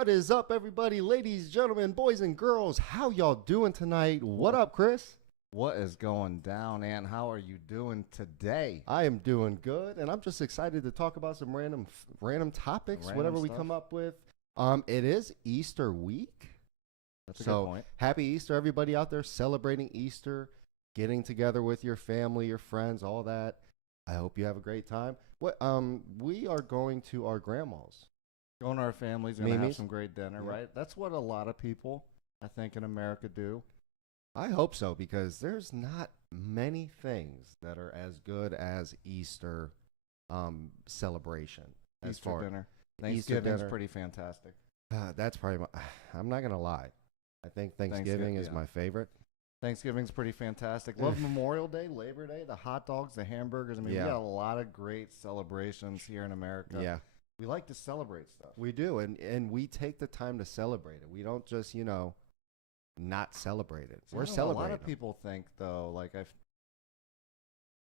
What is up, everybody, ladies, gentlemen, boys, and girls? How y'all doing tonight? What up, Chris? What is going down, and how are you doing today? I am doing good, and I'm just excited to talk about some random topics, Random whatever we stuff. come up with. It is Easter week. That's a So good point. happy Easter, everybody out there celebrating Easter, getting together with your family, your friends, all that. I hope you have a great time. We are going to our grandma's. Going to our families, going to have Mimi's? some great dinner, Yeah. right? That's what a lot of people, I think, in America do. I hope so, because there's not many things that are as good as Easter celebration. As Easter far dinner. Easter Thanksgiving's dinner. pretty fantastic. That's probably I'm not gonna lie. I think Thanksgiving is yeah. my favorite. Thanksgiving's pretty fantastic. Love Memorial Day, Labor Day, the hot dogs, the hamburgers. I mean, Yeah. we got a lot of great celebrations here in America. Yeah, We like to celebrate stuff. we do, and we take the time to celebrate it. We don't just not celebrate it. See, We're I don't know, celebrating. A lot of people think, though, like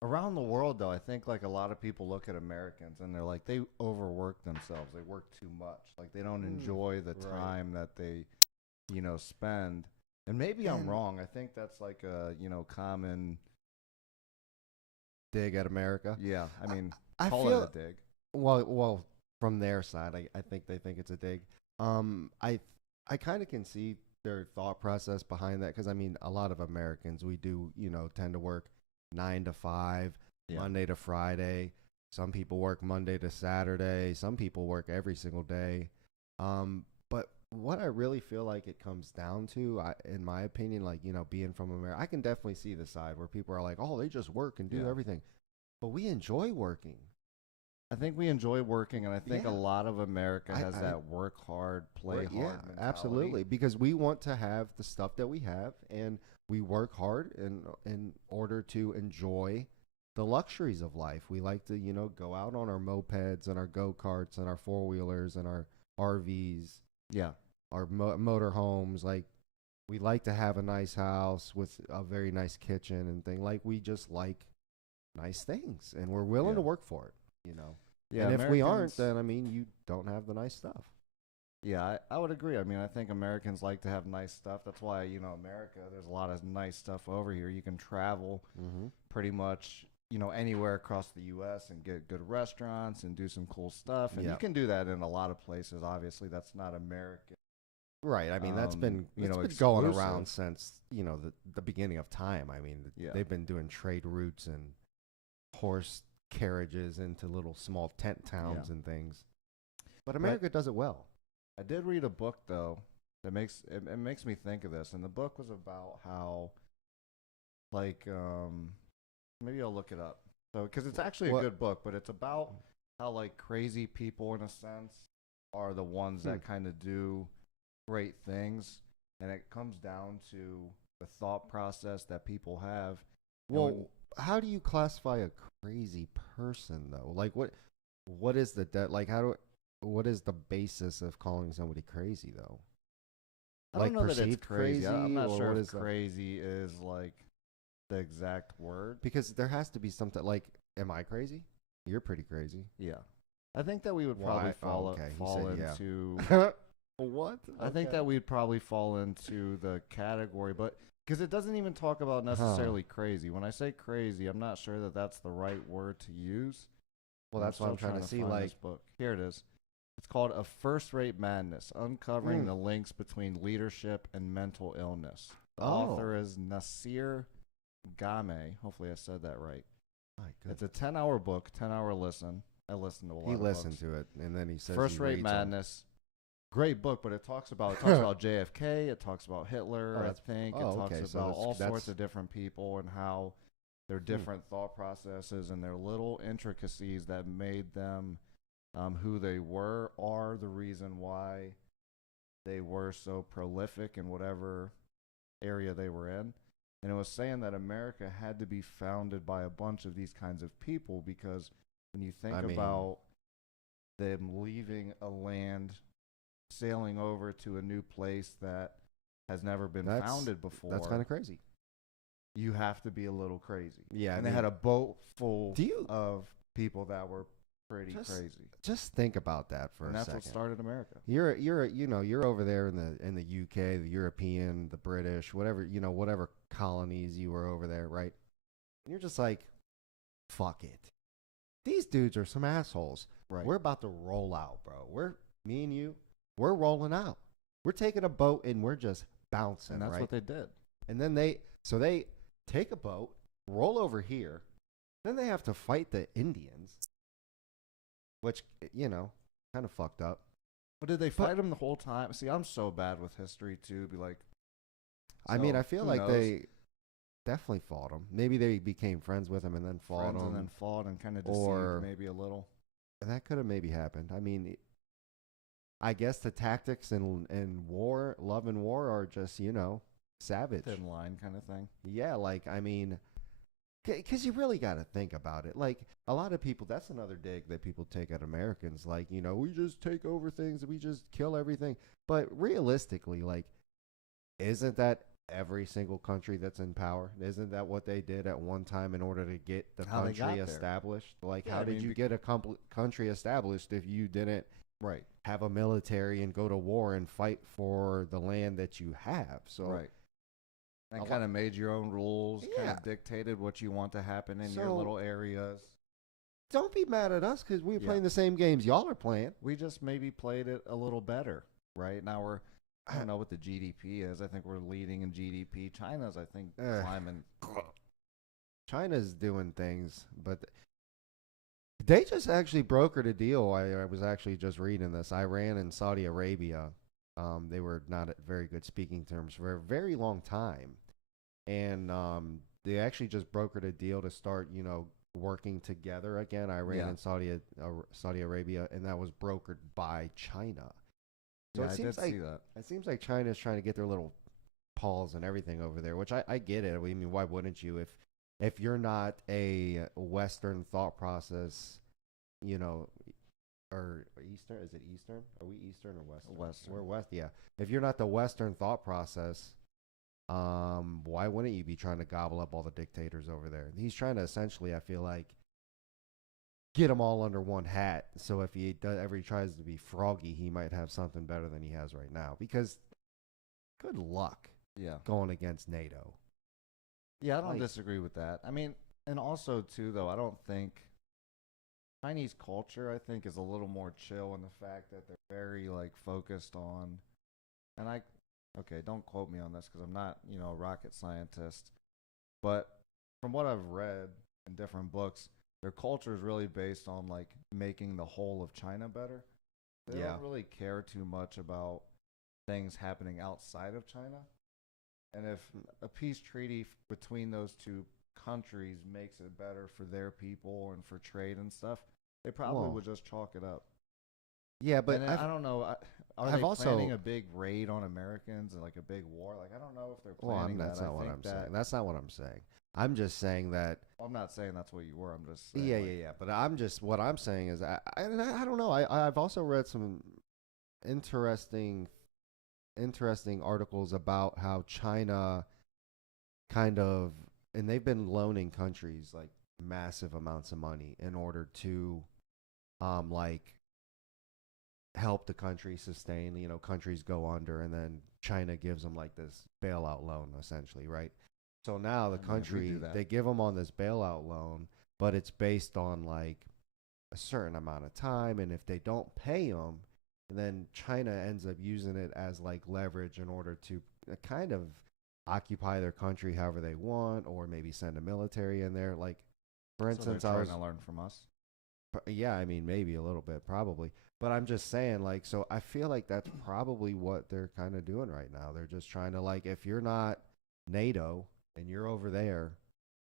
around the world, though, I think like a lot of people look at Americans and they're like they overwork themselves. They work too much. Like they don't enjoy the right. time that they, spend. And maybe I'm And- wrong. I think that's like a common. dig at America. Yeah, I mean, I call feel it a dig. well from their side. I think they think it's a dig. I kind of can see their thought process behind that, because I mean, a lot of Americans, we do tend to work 9 to 5, Yeah. Monday to Friday. Some people work Monday to Saturday. Some people work every single day. But what I really feel like it comes down to, in my opinion, like being from America, I can definitely see the side where people are like, oh, they just work and do Yeah. everything. But we enjoy working. I think we enjoy working, and I think Yeah. a lot of America I- has I- that work hard, play hard. Yeah, mentality. absolutely. Because we want to have the stuff that we have, and we work hard in order to enjoy the luxuries of life. We like to, go out on our mopeds and our go-karts and our four-wheelers and our RVs, Yeah. our motor homes. Like, we like to have a nice house with a very nice kitchen and thing. Like, we just like nice things, and we're willing Yeah. to work for it, Yeah. and if we aren't, Americans- then, I mean, you don't have the nice stuff. Yeah, I would agree. I mean, I think Americans like to have nice stuff. That's why, America, there's a lot of nice stuff over here. You can travel Mm-hmm. pretty much, anywhere across the U.S. and get good restaurants and do some cool stuff. And Yeah. you can do that in a lot of places. Obviously, that's not American. Right. I mean, that's been you know, going exclusive. around since the beginning of time. I mean, Yeah. they've been doing trade routes and horse carriages into little small tent towns Yeah. and things. But America does it well. I did read a book, though, that makes me think of this. And the book was about how, like, maybe I'll look it up. So, because it's actually a What- good book, but it's about how, like, crazy people, in a sense, are the ones that kind of do great things. And it comes down to the thought process that people have. And Well, how do you classify a crazy person though? Like what is what is the basis of calling somebody crazy though? I don't know that it's perceived crazy. I'm not or sure what if is that? crazy is, like, the exact word. Because there has to be something like, am I crazy? You're pretty crazy. Yeah. I think that we would Why? probably Oh, okay. He fall said yeah. into What? I think that we'd probably fall into the category, but because it doesn't even talk about necessarily crazy. When I say crazy, I'm not sure that that's the right word to use. Well, that's what I'm still trying to see. find Like, this book. Here it is. It's called A First-Rate Madness: Uncovering the Links Between Leadership and Mental Illness. The author is Nasir Game. Hopefully I said that right. my It's goodness. a 10-hour book, 10-hour listen. I listened to a lot He of listened books. to it, and then he says First he Rate reads 'em. Madness. Great book, but it talks about JFK, it talks about Hitler, Oh, I that's- think. It oh, talks okay, so about that's- all that's- sorts of different people and how their different thought processes and their little intricacies that made them who they were are the reason why they were so prolific in whatever area they were in. And it was saying that America had to be founded by a bunch of these kinds of people, because when you think I mean- about them leaving a land, sailing over to a new place that has never been That's- founded before, That's kind of crazy. you have to be a little crazy. Yeah, And they had a boat full Do you- of people that were pretty Just crazy. just think about that for And a that's what second. started America. You're over there in the UK, the European, the British, whatever, whatever colonies you were over there, right? And you're just like, fuck it. These dudes are some assholes. Right. We're about to roll out, bro. Me and you, we're rolling out. We're taking a boat and we're just bouncing, And that's right? what they did. And then they take a boat, roll over here, then they have to fight the Indians, which, kind of fucked up. But did they fight them the whole time? See, I'm so bad with history too. Be like, I mean, so, I feel who like knows? they definitely fought him. Maybe they became friends with him and then fought Friends him. and then fought and kind of Or- deceived maybe a little. That could have maybe happened. I mean, I guess the tactics in war, love and war, are just savage. Thin line kind of thing. Yeah, like I mean, because you really got to think about it. Like a lot of people, that's another dig that people take at Americans. Like we just take over things, we just kill everything. But realistically, like, isn't that every single country that's in power? Isn't that what they did at one time in order to get the How they got country there. established? Like, Yeah, how I did mean, you get a country established if you didn't Right. have a military and go to war and fight for the land that you have? So, Right. a And lot- kind of made your own rules, kind Yeah. of dictated what you want to happen in your So- little areas. don't be mad at us because we're Yeah. playing the same games y'all are playing. We just maybe played it a little better, right? Now I don't know what the GDP is. I think we're leading in GDP. China's, I think, climbing. China's doing things, but they just actually brokered a deal. I was actually just reading this. Iran and Saudi Arabia, they were not at very good speaking terms for a very long time. And they actually just brokered a deal to start, working together again, Iran Yeah. and Saudi Arabia, and that was brokered by China. So Yeah, it I seems did like see that. it seems like China's trying to get their little paws and everything over there, which I get it. I mean, why wouldn't you? If you're not a Western thought process, or Eastern, is it Eastern? Are we Eastern or Western? Western. We're West, yeah. If you're not the Western thought process, why wouldn't you be trying to gobble up all the dictators over there? He's trying to essentially, I feel like, get them all under one hat. So if he ever tries to be froggy, he might have something better than he has right now. Because good luck Yeah. going against NATO. Yeah, I don't Like- disagree with that. I mean, and also, too, though, I don't think Chinese culture, I think, is a little more chill in the fact that they're very, like, focused on, and okay, don't quote me on this because I'm not, a rocket scientist, but from what I've read in different books, their culture is really based on, like, making the whole of China better. They Yeah. don't really care too much about things happening outside of China. And if a peace treaty between those two countries makes it better for their people and for trade and stuff, they probably Well, would just chalk it up. Yeah, but And I don't know. Are I've they also- planning a big raid on Americans and like a big war? Like, I don't know if they're planning that's that. not I what think I'm that, saying. That's not what I'm saying. I'm just saying that. I'm not saying that's what you were. I'm just saying, Yeah, like, yeah, yeah. But what I'm saying is, I don't know. I've also read some interesting articles about how China kind of, and they've been loaning countries like massive amounts of money in order to, like, help the country sustain. Countries go under, and then China gives them like this bailout loan, essentially, right? So now the I mean, we country, do that. they give them on this bailout loan, but it's based on like a certain amount of time, and if they don't pay them, then China ends up using it as like leverage in order to kind of occupy their country however they want, or maybe send a military in there. Like, for So instance, they're I trying was to learn from us. yeah, I mean, maybe a little bit, probably. But I'm just saying, like, so I feel like that's probably what they're kind of doing right now. They're just trying to, like, if you're not NATO and you're over there,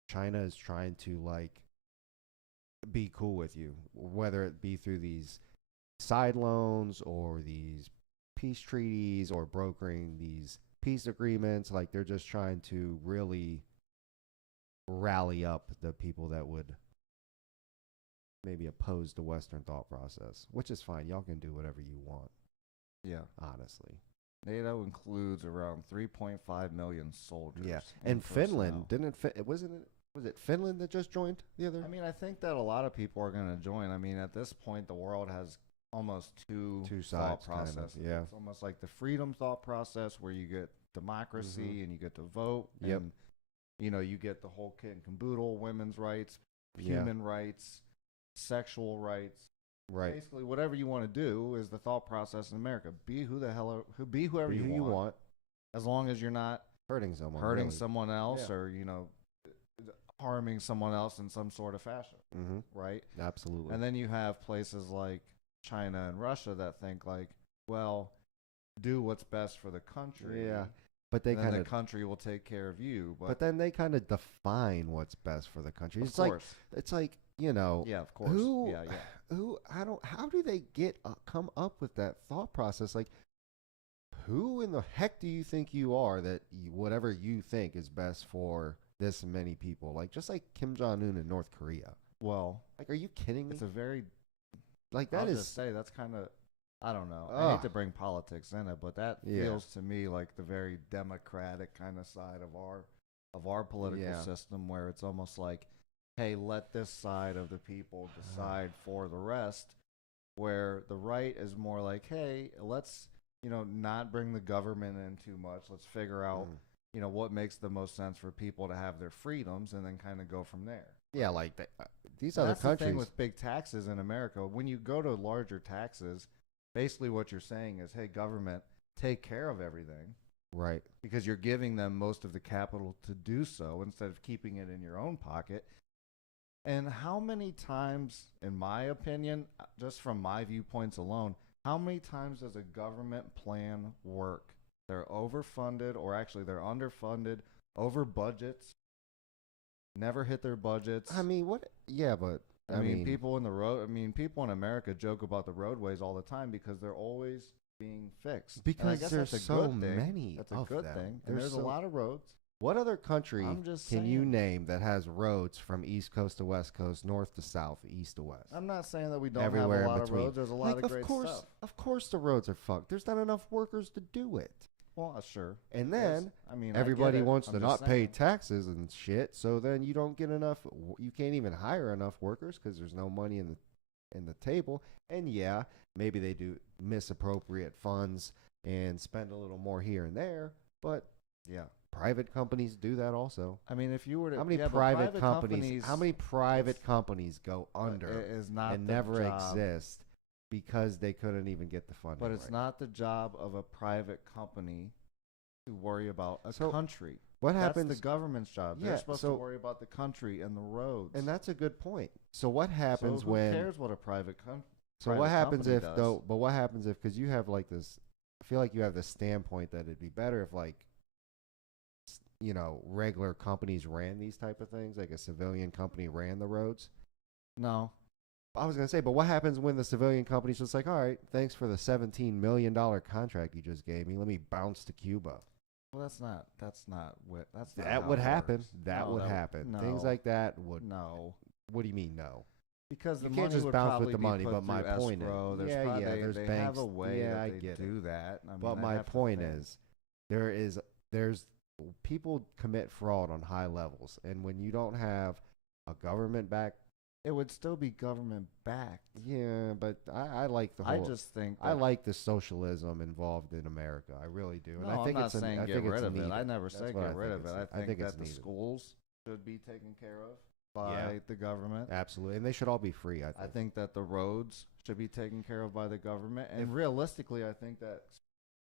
China is trying to, like, be cool with you, whether it be through these side loans or these peace treaties or brokering these peace agreements. Like, they're just trying to really rally up the people that would maybe oppose the Western thought process, which is fine. Y'all can do whatever you want, Yeah. honestly. NATO includes around 3.5 million soldiers. Yeah, and personnel. Finland didn't. Wasn't it? Was it Finland that just joined the other? I mean, I think that a lot of people are going to join. I mean, at this point, the world has almost two thought sides, kind of, processes. yeah. It's almost like the freedom thought process where you get democracy and you get to vote. Yep. And, you know, you get the whole kit and caboodle, women's rights, Yeah. human rights, sexual rights. Right. Basically, whatever you want to do is the thought process in America. Be who the hell, be whoever Be you who want, you want, as long as you're not hurting someone. hurting really. someone else Yeah. or, you know, harming someone else in some sort of fashion, Mm-hmm. right? Absolutely. And then you have places like China and Russia that think like, well, do what's best for the country. Yeah. But they and then kind the of. country will take care of you. But then they kind of define what's best for the country. of It's course, like you know. yeah, of course, Who? yeah, yeah. Who? I don't. How do they come up with that thought process? Like, who in the heck do you think you are that whatever you think is best for this many people? Like, just like Kim Jong Un in North Korea. Well, Like, are you kidding me? it's a very Like that I'll is. just say that's kind of, I don't know. I Ugh. hate to bring politics in it, but that Yeah. feels to me like the very democratic kind of side of our political Yeah. system, where it's almost like, hey, let this side of the people decide for the rest. Where the right is more like, hey, let's not bring the government in too much. Let's figure out Mm. what makes the most sense for people to have their freedoms, and then kind of go from there. Yeah, like these And other that's the countries. thing with big taxes in America. When you go to larger taxes, basically what you're saying is, hey, government, take care of everything, Right. because you're giving them most of the capital to do so instead of keeping it in your own pocket. And how many times, in my opinion, just from my viewpoints alone, how many times does a government plan work? They're overfunded, or actually they're underfunded, over budgets, never hit their budgets. I mean, what? Yeah, but I mean, people in America joke about the roadways all the time because they're always being fixed. And I because guess there's that's a so good thing. many That's a of good them. thing. And there's a so- lot of roads. What other country I'm just can you saying. name that has roads from east coast to west coast, north to south, east to west? I'm not saying that we don't Everywhere have in a lot of between. roads. There's a lot of great stuff. Of course, the roads are fucked. There's not enough workers to do it. Well, sure. And Yes. then I mean, I everybody get it. wants I'm to just not pay saying. taxes and shit. So then you don't get enough. You can't even hire enough workers because there's no money in the table. And yeah, maybe they do misappropriate funds and spend a little more here and there. But Yeah. private companies do that also. I mean, if you were to How many yeah, but private companies? How many private it's- companies go under it is not and the never job, exist because they couldn't even get the funding? But it's right. not the job of a private company to worry about a So, country. What That's happens? the government's job. Yeah, They're supposed so- to worry about the country and the roads. And that's a good point. So what happens so who when? cares what a private So what private happens company if does? though? But what happens if? Because you have like this. I feel like you have this standpoint that it'd be better if like, regular companies ran these type of things, like a civilian company ran the roads. No. I was gonna say, but what happens when the civilian company's just like, all right, thanks for the $17 million contract you just gave me. Let me bounce to Cuba. Well, that's not what that's not That how would it happen. works. That No, would happen. No, Things like that would. no, What do you mean no? because You the can't money just would bounce probably with the be money, put but my through point is- escrow. There's yeah, probably, yeah, there's they banks. have a way Yeah, that I they get it. do that. I mean, But I my have to point think. is, there's people commit fraud on high levels, and when you don't have a government back, it would still be government backed. yeah. But I like the I whole. just think I that- like the socialism involved in America. I really do. No, And I think I'm not it's saying I get think it's rid of it. needed. I never That's said what get rid of it. it's- I think it's that the needed. schools should be taken care of by Yeah. the government. Absolutely, and they should all be free. I think that the roads should be taken care of by the government. And realistically, I think that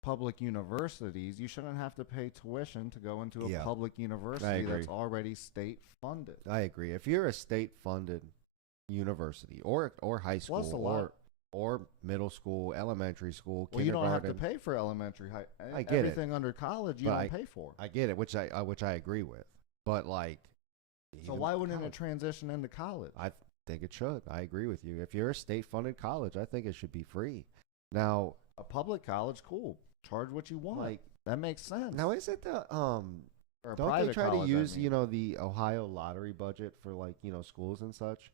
public universities, you shouldn't have to pay tuition to go into a Yeah. public university that's agree. already state funded. I agree. If you're a state-funded university or high school Plus a lot- or middle school, elementary school, Well, you don't have to kindergarten, pay for elementary, high. I get it. Everything under college, you But don't pay for. I get it, which I agree with. But like, So even why wouldn't it college- transition into college? I think it should. I agree with you. If you're a state-funded college, I think it should be free. Now, A public college, cool. Charge what you want. like, That makes sense. now is it the Or a don't they private try college, to I use mean. the Ohio lottery budget for like schools and such?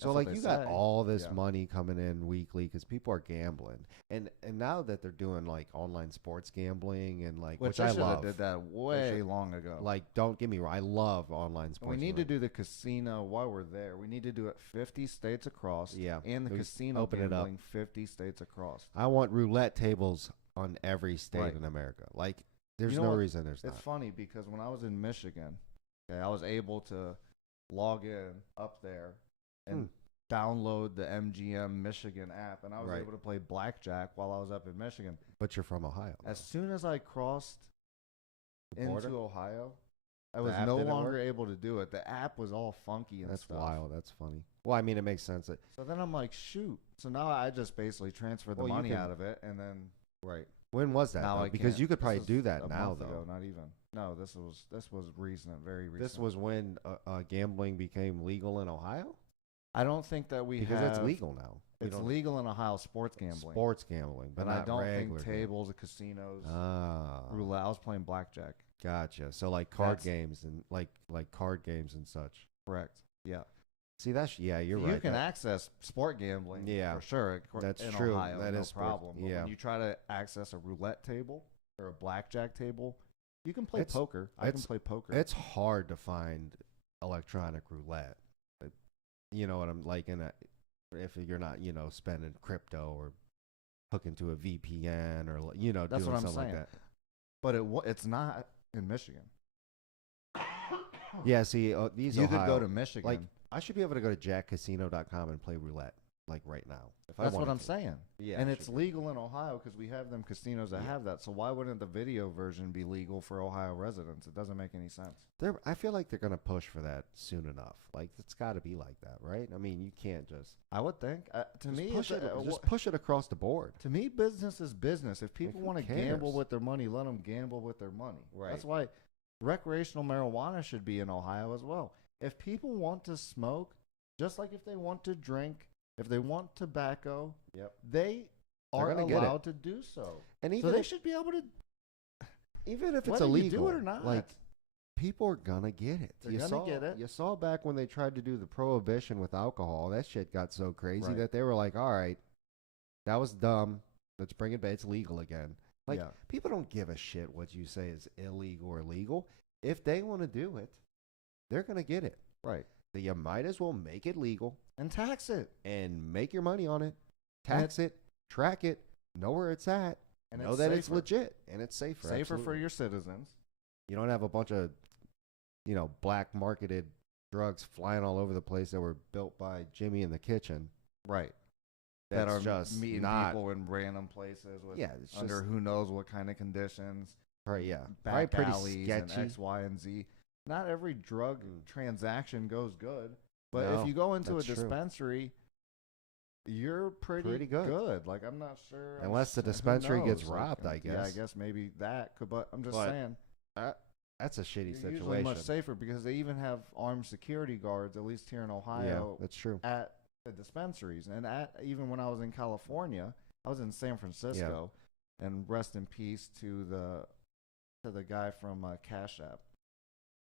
So That's what like they you got say. all this Yeah. money coming in weekly because people are gambling, and now that they're doing like online sports gambling and like Which which they I should have love. did that way long ago. Like, don't get me wrong, I love online And sports. we need to gambling. do the casino while we're there. We need to do it 50 states across. Yeah, And the we casino open it up. gambling 50 states across. I want roulette tables on every state Right. in America. Like, there's You know no what? reason there's It's not. funny because when I was in Michigan, okay, I was able to log in up there and download the MGM Michigan app, and I was Right. able to play blackjack while I was up in Michigan. But you're from Ohio. As soon as I crossed The border? into Ohio, I The was app no didn't longer work? able to do it. The app was all funky and That's stuff. wild. That's funny. Well, I mean, it makes sense. That, So then I'm like, shoot. So now I just basically transferred the Well, you money can- out of it, and then right. When was that? now though? I Because can't. you could This probably is do that a now, month though. ago, not even. No, this was recent, very recent. This was when gambling became legal in Ohio? I don't think that we Because have. it's legal now. We It's don't- legal in Ohio, sports gambling. Sports gambling, but and I not don't think regular tables, casinos, Ah, roulette. I was playing blackjack. gotcha. So like card That's- games and like card games and such. Correct. Yeah. See, that's you're You right. can that- access sport gambling. Yeah. For sure. That's in true. Ohio, That no is sport- problem. But yeah. when you try to access a roulette table or a blackjack table, you can play It's- poker. I can it's- play poker. It's hard to find electronic roulette. You know what I'm like if you're not spending crypto or hooking to a VPN or That's doing what I'm something saying. like that. But it's not in Michigan. Yeah, see, these You Ohio, could go to Michigan. like I should be able to go to jackcasino.com and play roulette like right now. If I That's what wanted I'm to. saying. Yeah, And I it's should be. legal in Ohio because we have them casinos that Yeah. have that. So why wouldn't the video version be legal for Ohio residents? It doesn't make any sense. I feel like they're gonna push for that soon enough. Like it's got to be like that, right? I mean, you can't just I would think. To just me, push it's it. Just push it across the board. to me, business is business. If people who want to gamble cares? with their money, let them gamble with their money. Right. That's why recreational marijuana should be in Ohio as well. If people want to smoke, just like if they want to drink, if they want tobacco, Yep. they They're are gonna get it. allowed to do so. And So even they if, should be able to. even if it's whether you illegal, do it or not. like people are gonna get it. They're you gonna saw, get it. You saw back when they tried to do the prohibition with alcohol. That shit got so crazy Right. that they were like, "All right, that was dumb. Let's bring it back. It's legal again." Like Yeah. people don't give a shit what you say is illegal or legal. If they want to do it, they're gonna get it. Right. So you might as well make it legal And tax it. and make your money on it, tax it, track it, know where it's at, And know it's that it's safer. legit and it's safer. Safer for absolutely. your citizens. You don't have a bunch of, black marketed drugs flying all over the place that were built by Jimmy in the kitchen. Right. That's that are just meeting not. people in random places with Yeah, it's under just who knows what kind of conditions. right. Yeah, probably Back pretty alleys sketchy. and X, Y, and Z. Not every drug transaction goes good, but No, if you go into a that's true. dispensary, you're pretty good. Like I'm not sure, Unless the who dispensary gets knows? Like, robbed, I Yeah, I guess. guess maybe that could. But I'm just But saying, That's a shitty you're usually situation. much safer because they even have armed security guards, at least here in Yeah, Ohio, that's true. at the dispensaries. And even when I was in California, I was in San Francisco, and rest in peace to the guy from Cash App.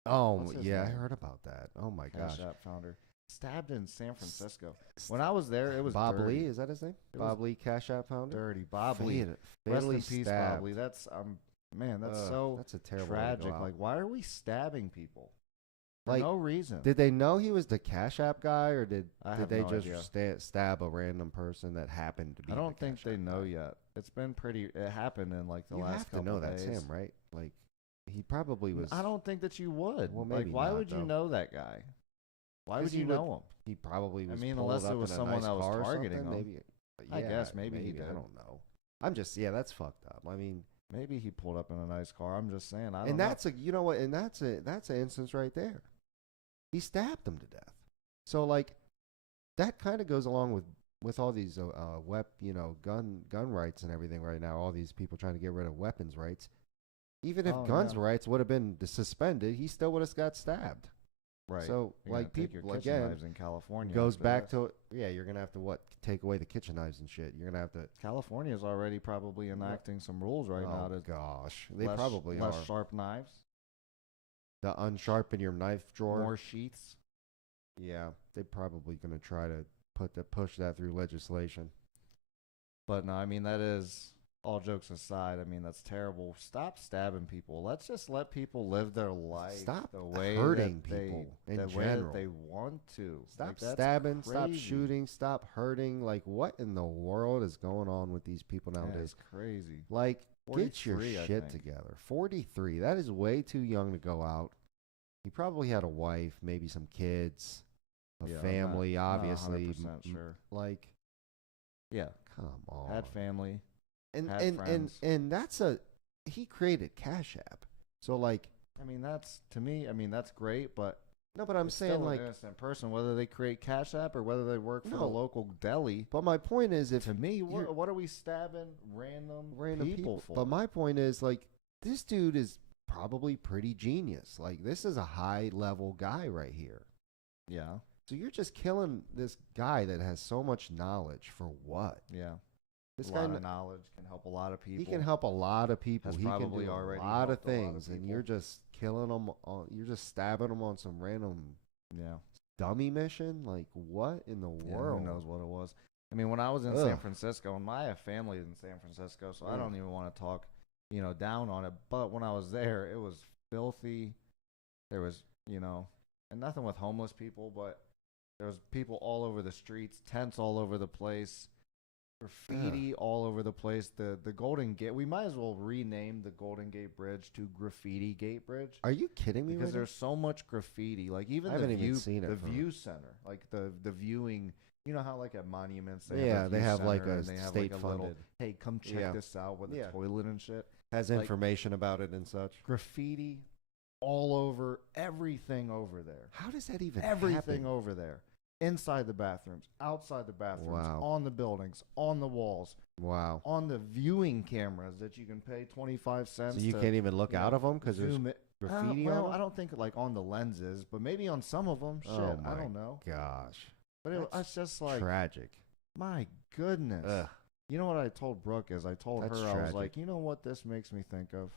Oh What's his yeah, I name? heard about that. Oh my Cash gosh, App founder, stabbed in San Francisco. When I was there, it was Bob dirty. Lee, is that his name? It was Bob Lee, Cash App founder. Dirty Bob Lee. Fat- Rest fatally in peace, stabbed. Bob Lee. That's man, that's Ugh, so that's a terrible way to go tragic. out. Like, why are we stabbing people for Like, no reason? Did they know he was the Cash App guy, or did I did have they no just idea. stab a random person that happened to be? I don't the think Cash they App know guy? yet. It's been pretty. It happened in like the You last have to couple know days. that's him, right? Like he probably was. I don't think that you would. Well, like, maybe why not, would you though. know that guy? Why 'Cause would you he would- know him? He probably I was. mean, pulled unless it up was in a someone nice that was car or targeting something, him. Maybe. I Yeah, guess maybe he I did. don't know. I'm just that's fucked up. I mean, Maybe he pulled up in a nice car. I'm just saying. I don't and know. that's and that's an instance right there. He stabbed him to death. So like, that kind of goes along with all these gun rights and everything right now. All these people trying to get rid of weapons rights. Even if Oh, guns yeah. rights would have been suspended, he still would have got stabbed. right. So You're gonna like take your people kitchen again knives in California goes after back this. to you're gonna have to take away the kitchen knives and shit. You're gonna have to. California is already probably enacting some rules right now Oh to gosh, they less, probably less are. sharp knives, The unsharpen your knife drawer. more sheaths. Yeah, they're probably going to try to push that through legislation. But no, I mean, that is, all jokes aside, I mean, that's terrible. Stop stabbing people. Let's just let people live their life Stop the way hurting that people they, in the way that general. they want to. Stop Like, that's stabbing, stop crazy. shooting, stop hurting. Like, what in the world is going on with these people That nowadays? is crazy. Like, get your 43, I shit think. together. 43. That is way too young to go out. He probably had a wife, maybe some kids, a Yeah, I'm family, not obviously. 100% sure. Like, Yeah, come on. had family. and had and, and friends. and that's he created Cash App. So like, I mean, that's, to me, I mean, that's great, but no, but I'm it's saying still like, an innocent person, whether they create Cash App or whether they work for the No. local deli. but my point is, if To me, you're- what are we stabbing random people for? But my point is, like, this dude is probably pretty genius. Like, this is a high level guy right here. Yeah, So you're just killing this guy that has so much knowledge for what? yeah. This A guy, lot kn- of knowledge can help a lot of people. he can help a lot of people. Has He can probably do already a lot of helped a lot of things, and people. you're just killing them. You're just stabbing them on some random Yeah. dummy mission. Like, what in the Yeah, world? who knows what it was? I mean, when I was in San Ugh. Francisco, and I have family in San Francisco, so I Mm. don't even want to talk, down on it. But when I was there, it was filthy. There was, and nothing with homeless people, but there was people all over the streets, tents all over the place, graffiti all over the place. The Golden Gate. We might as well rename the Golden Gate Bridge to Graffiti Gate Bridge. Are you kidding me? Because right now? there's so much graffiti, like even I the haven't even view, seen it the from- view center, like the viewing. You know how like at monuments, they Yeah, have they view have like center a and they have state like a little, funded. hey, come check Yeah. this out with the Yeah. toilet and shit. Has like- information about it and such. Graffiti all over everything over there. How does that even Everything happen? over there. Inside the bathrooms, outside the bathrooms, Wow. on the buildings, on the walls, Wow. on the viewing cameras that you can pay 25 cents. So you to, can't even look you out know, of them because there's zoom it. graffiti well, on I them? don't think like on the lenses, but maybe on some of them. Shit, Oh I my don't know. Gosh. But That's it's just like, tragic. my goodness. Ugh. You know what I told Brooke is I told That's her I was tragic. like, you know what this makes me think of?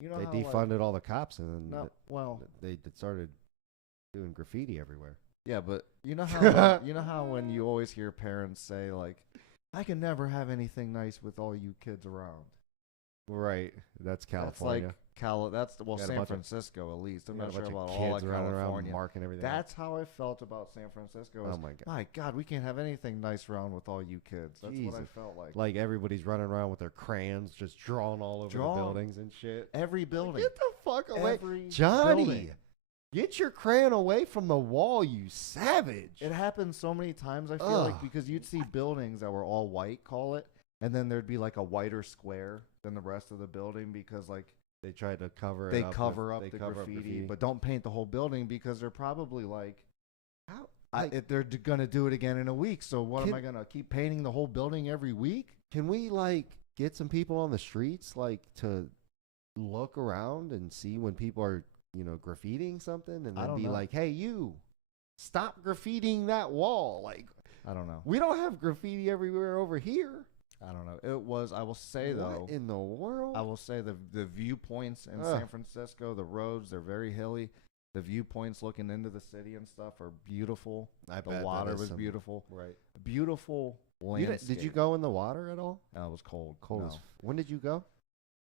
You know They how, defunded all the cops and then no, well, they started doing graffiti everywhere. yeah, but you know how you know how when you always hear parents say like, I can never have anything nice with all you kids around. Right. That's California. That's like that's Got a San bunch of- Francisco at least. I'm Got not a sure bunch about of all kids of running around California. marking everything. That's how I felt about San Francisco. oh is, my god. my God, we can't have anything nice around with all you kids. That's what I Jesus. felt like. Like everybody's running around with their crayons, just drawing all over Draw. the buildings and shit. Every building. Get the fuck away, Every Johnny! building. Get your crayon away from the wall, you savage! It happened so many times, I feel like, Ugh. because you'd see buildings that were all white, call it, and then there'd be like a whiter square than the rest of the building because like They tried to cover it they up. cover with, up they the cover graffiti, but don't paint the whole building because they're probably like, how? they're gonna do it again in a week. So what am Can- I gonna keep painting the whole building every week? Can we like get some people on the streets like to look around and see when people are graffitiing something and I then don't be know. like, hey, you, stop graffitiing that wall. Like I don't know. we don't have graffiti everywhere over here. I don't know. It was. I will say though. What in the world? I will say the viewpoints in Ugh. San Francisco, the roads, they're very hilly. The viewpoints looking into the city and stuff are beautiful. I bet The that water is was some- beautiful. Right. Beautiful You landscape. did you go in the water at all? It was cold. Cold. No. As when did you go?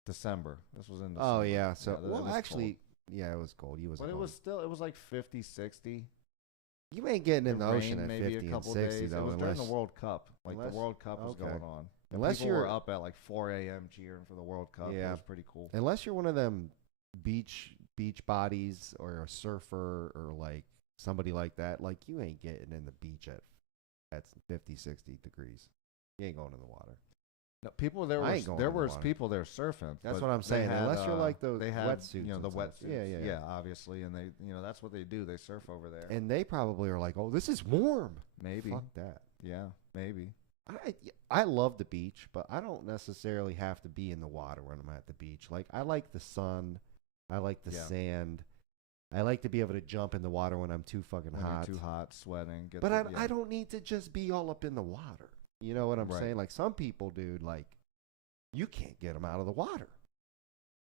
December. This was in December. Oh yeah. So it well, was actually, yeah, it was cold. You was. cold. But it was still, it was like 50, 60. You ain't getting in It the ocean rained at maybe 50 a and couple 60 days. though, It was unless during the World Cup. Like unless- the World Cup was okay. going on. And Unless people were you're- up at like 4 a.m. cheering for the World Cup. Yeah. It was pretty cool. unless you're one of them beach bodies or a surfer or like somebody like that, like you ain't getting in the beach at 50, 60 degrees. You ain't going in the water. No, people there I were ain't going there in the was water. people there surfing. That's but what I'm they saying. had, Unless you're like those they had, wetsuits the and stuff. wetsuits. Yeah, yeah, yeah. obviously, and they, that's what they do. They surf over there. And they probably are like, "Oh, this is warm." Maybe, Fuck that. yeah, maybe. I love the beach, but I don't necessarily have to be in the water when I'm at the beach. Like I like the sun, I like the Yeah. sand. I like to be able to jump in the water when I'm too fucking When hot. you're too hot, sweating. But I don't need to just be all up in the water. You know what I'm Right. saying? Like some people, dude, like you can't get them out of the water.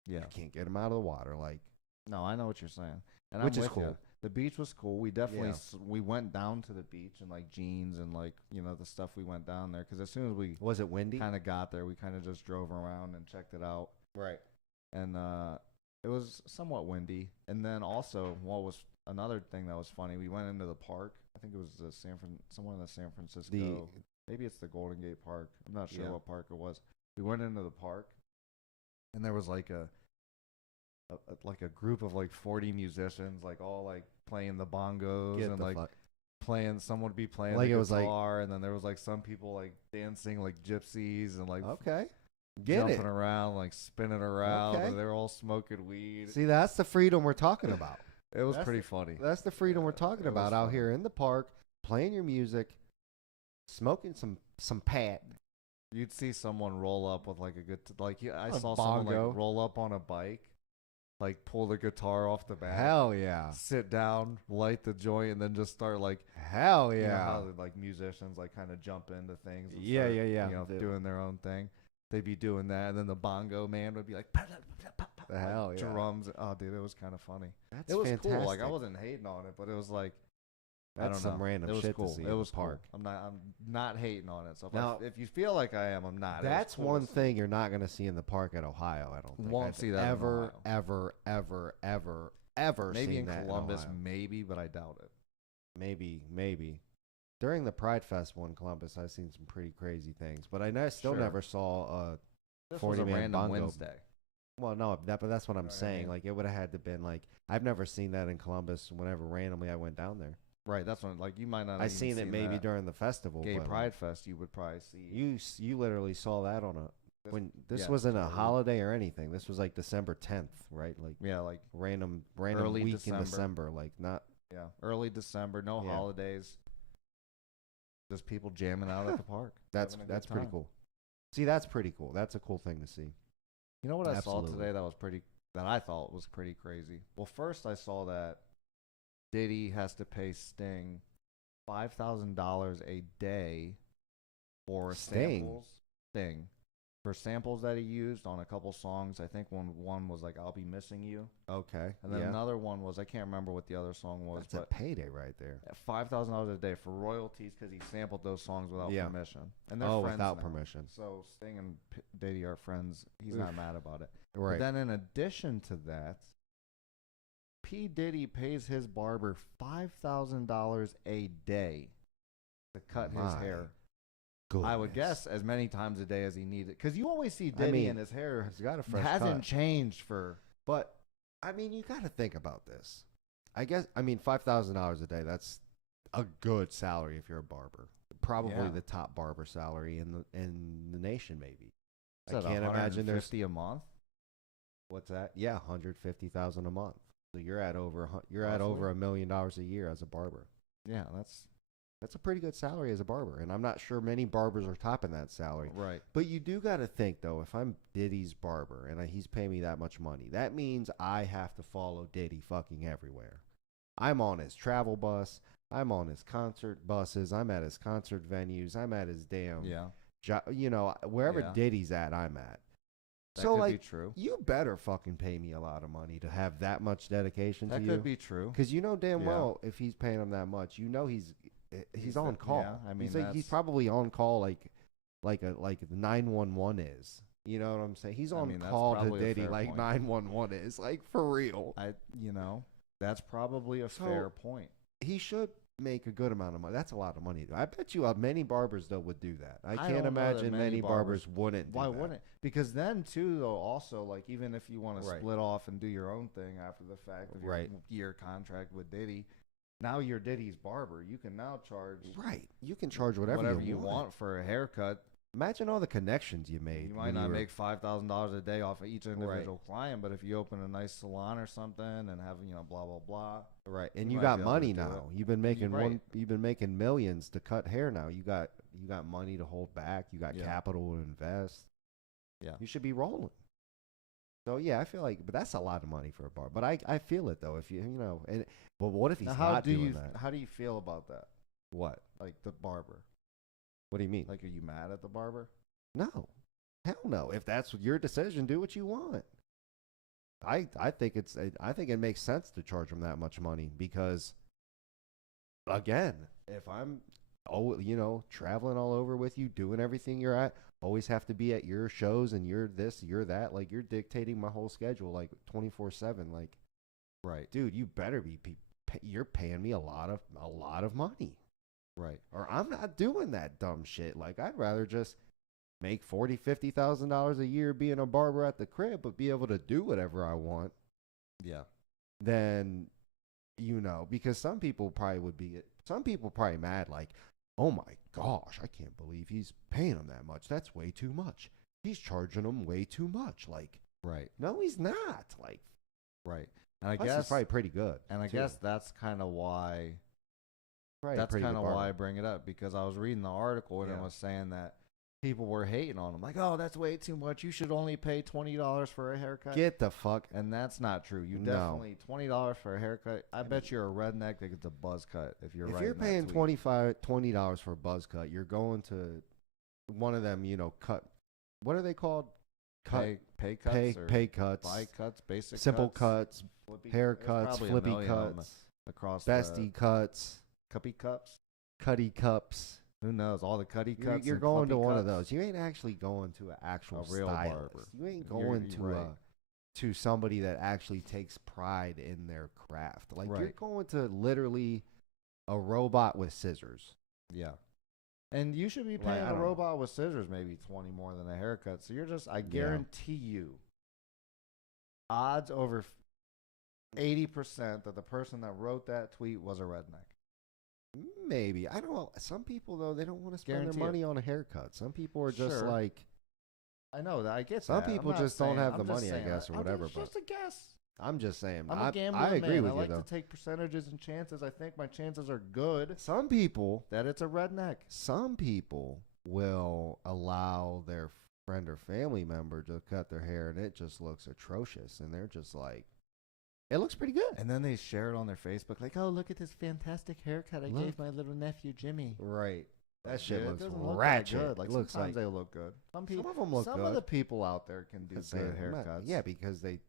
Yeah. You can't get them out of the water. Like No, I know what you're saying, and which I'm is with ya. cool. The beach was cool. We definitely Yeah. we went down to the beach in like jeans and like the stuff we went down there because as soon as we Was it windy? kind of got there, we kind of just drove around and checked it out, Right. and it was somewhat windy. And then also, what was another thing that was funny? We went into the park. I think it was the somewhere in the San Francisco. Maybe it's the Golden Gate Park. I'm not sure Yeah. what park it was. We went into the park, and there was like a group of like 40 musicians, like all like playing the bongos Get and the like fuck. playing. Someone would be playing Like the it was, like- guitar, and then there was like some people like dancing like gypsies and like Okay. Get jumping it. around, like spinning around, Okay. and they were all smoking weed. See, that's the freedom we're talking about. It was That's pretty the- funny. That's the freedom we're talking It was about out funny. here in the park, playing your music, smoking some pat. You'd see someone roll up with like a good, I A saw someone bongo. like roll up on a bike, like pull the guitar off the back, Hell yeah. sit down, light the joint, and then just start like, Hell you know yeah. how like musicians like kind of jump into things. And Yeah, start, yeah. You know, The- doing their own thing. They'd be doing that, and then the bongo man would be like, The hell yeah. drums. Oh, dude, it was kind of funny. That's It was fantastic. cool. Like I wasn't hating on it, but it was like, I That's don't some know. random it was shit cool. to see It in was the park. Cool. I'm not hating on it. So Now- if you feel like I am, I'm not. It was That's cool to one see. thing you're not going to see in the park at Ohio, I don't think. Won't I've see that in ever, Ohio. ever Maybe seen in that Columbus, Ohio. maybe, but I doubt it. Maybe. During the Pride Festival in Columbus, I've seen some pretty crazy things, but still Sure. never saw This 40 was a man random bongo. Wednesday. well, no, but that's what I'm know what I saying. mean? Like, it would have had to been like, I've never seen that in Columbus whenever randomly I went down there. Right. That's when like you might not. I have seen even it maybe that. during the festival. Gay but, like, Pride Fest. You would probably see. You literally saw that on this yeah, wasn't a totally. holiday or anything. This was like December 10th, right? Like Yeah, like random Early week December. in December, like not. early December, no Yeah. holidays. Just people jamming out at the park. That's having a good pretty time. cool. See, that's pretty cool. That's a cool thing to see. You know what I saw Absolutely. today that I thought was pretty crazy? Well, first I saw that Diddy has to pay Sting $5,000 a day for Sting? samples. Sting. For samples that he used on a couple songs. I think one was like "I'll Be Missing You," Okay. and then yeah. another one was I can't remember what the other song was, That's a but payday right there. $5,000 a day for royalties because he sampled those songs without Yeah. permission. And they're Oh, friends without now. permission. So Sting and Diddy are friends. He's not mad about it. Right. But then in addition to that, P. Diddy pays his barber $5,000 a day to cut his My hair. Goodness. I would guess as many times a day as he needed. Because you always see Diddy mean, and his hair He's got a fresh hasn't cut. changed for... But I mean, you got to think about this. I mean, $5,000 a day. That's a good salary if you're a barber. Probably Yeah. the top barber salary in the nation, maybe. Is I that can't imagine there's $150 a month. what's that? Yeah, $150,000 a month. So you're at over Roughly. $1 million a year as a barber. Yeah, that's That's a pretty good salary as a barber, and I'm not sure many barbers are topping that salary. right. But you do got to think though, if I'm Diddy's barber and he's paying me that much money, that means I have to follow Diddy fucking everywhere. I'm on his travel bus. I'm on his concert buses. I'm at his concert venues. I'm at his damn, Yeah, wherever Yeah. Diddy's at, I'm at. that So could like, be true. you better fucking pay me a lot of money to have that much dedication That to could you. be true. Because you know damn Yeah. well if he's paying him that much, you know he's on the- call. yeah, I mean, he's that's- probably on call like the 911 is. You know what I'm saying? He's I on mean, that's call to probably a Diddy fair like point. 911 is, like for real. That's probably a So- fair point. He should make a good amount of money. That's a lot of money. I bet you many barbers though would do that. I I can't don't know that imagine many many barbers- barbers wouldn't. Do Why that. wouldn't? Because then too, though, also like even if you want to Right. split off and do your own thing after the fact of your Right. year contract with Diddy, now you're Diddy's barber. You can now charge Right. You can charge whatever, you want for a haircut. Imagine all the connections you made. You might when not were- make $5,000 a day off of each individual client, but if you open a nice salon or something and have blah blah blah, right, and you you might got be able to money do now. it. You've been making Right. You've been making millions to cut hair now. You got money to hold back. You got Yeah. capital to invest. Yeah. You should be rolling. So yeah, I feel like, but that's a lot of money for a bar. But I feel it though. If and but what if he's now, not doing that? how do you feel about that? What? Like the barber? What do you mean? Like, are you mad at the barber? No, hell no. If that's your decision, do what you want. I think I think it makes sense to charge them that much money because again, if I'm traveling all over with you, doing everything you're at, always have to be at your shows and you're this, you're that, like you're dictating my whole schedule like 24/7, like Right. dude, you better be you're paying me a lot of money. Right. Or I'm not doing that dumb shit. Like I'd rather just make $40,000-$50,000 a year being a barber at the crib, but be able to do whatever I want. Yeah. Then, because some people probably mad. Like, oh my gosh, I can't believe he's paying them that much. That's way too much. He's charging them way too much. Like, Right. no, he's not. Like, Right. And I plus guess he's probably pretty good. and I too. guess that's kind of why Probably a that's pretty kind good of why barber. I bring it up, because I was reading the article and it Yeah. was saying that people were hating on him, like, "Oh, that's way too much. You should only pay $20 for a haircut." Get the fuck. And that's not true. You No. definitely $20 for a haircut. I bet you're a redneck that gets a buzz cut if you're If writing you're that paying tweet. $20 for a buzz cut, you're going to one of them, cut. What are they called? Cut pay cuts or pay cuts, buy cuts, basic simple cuts, cuts, flippy, haircuts, there's probably a flippy million of 'em cuts, across bestie cuts, the cuppy cups. cutty cups. Who knows? All the cutty You're, cuts. you're and going to clumpy one of cuts. those. You ain't actually going to an actual A real stylist. barber. You ain't You're going to right. to somebody that actually takes pride in their craft. Like you're Right. going to literally a robot with scissors. Yeah. And you should be Like, paying I a don't know. robot with scissors maybe 20 more than a haircut. So you're just, I guarantee you, odds over 80% that the person that wrote that tweet was a redneck. Maybe. I don't know. Some people though, they don't want to spend Guarantee their it. money on a haircut. Some people are just Sure. like I know that. I get Some that. I'm people not just don't saying- have I'm the just money, I saying guess, that. or whatever, It's just a guess. I'm just saying. I'm a gambling I agree man. with I you like though. to take percentages and chances. I think my chances are good Some people that it's a redneck. will allow their friend or family member to cut their hair and it just looks atrocious and they're just like it looks pretty good. And then they share it on their Facebook, like, "Oh, look at this fantastic haircut I Look. gave my little nephew Jimmy." Right. That Like, shit dude, it looks doesn't look that ratchet. good. Like It looks sometimes like they look good. Some people, of them look some good. of the people out there can do That's good saying, haircuts. yeah, because they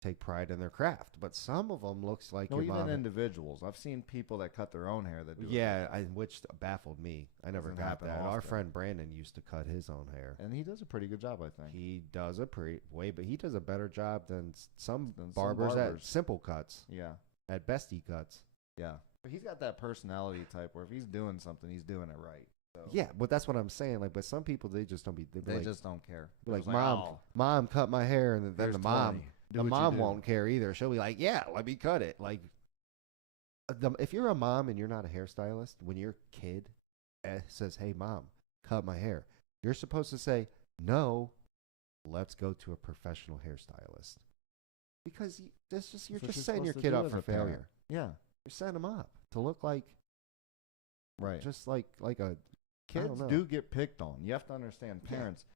take pride in their craft. But some of them looks like no, your even mom. individuals. I've seen people that cut their own hair that do. Yeah, which baffled me. I never Doesn't got happen that. Our often. friend Brandon used to cut his own hair. and he does a pretty good job, I think. He does a but he does a better job than some Than some barbers at barbers. Simple Cuts, Yeah, at Bestie Cuts. yeah. But he's got that personality type where if he's doing something, he's doing it right. So Yeah, but that's what I'm saying. Like, but some people they just don't be. they like, just don't care. be like, They're mom, "Oh, mom cut my hair, and then here's the mom, 20. Do the what you mom do." won't care either. She'll be like, yeah, let me cut it. Like, if you're a mom and you're not a hairstylist, when your kid says, hey, mom, cut my hair, you're supposed to say, no, let's go to a professional hairstylist. Because you're That's just what setting your supposed to kid do up as for a parent. failure. Yeah, You're setting them up to look like right. just like a I Kids don't know. do get picked on. You have to understand, Yeah. parents.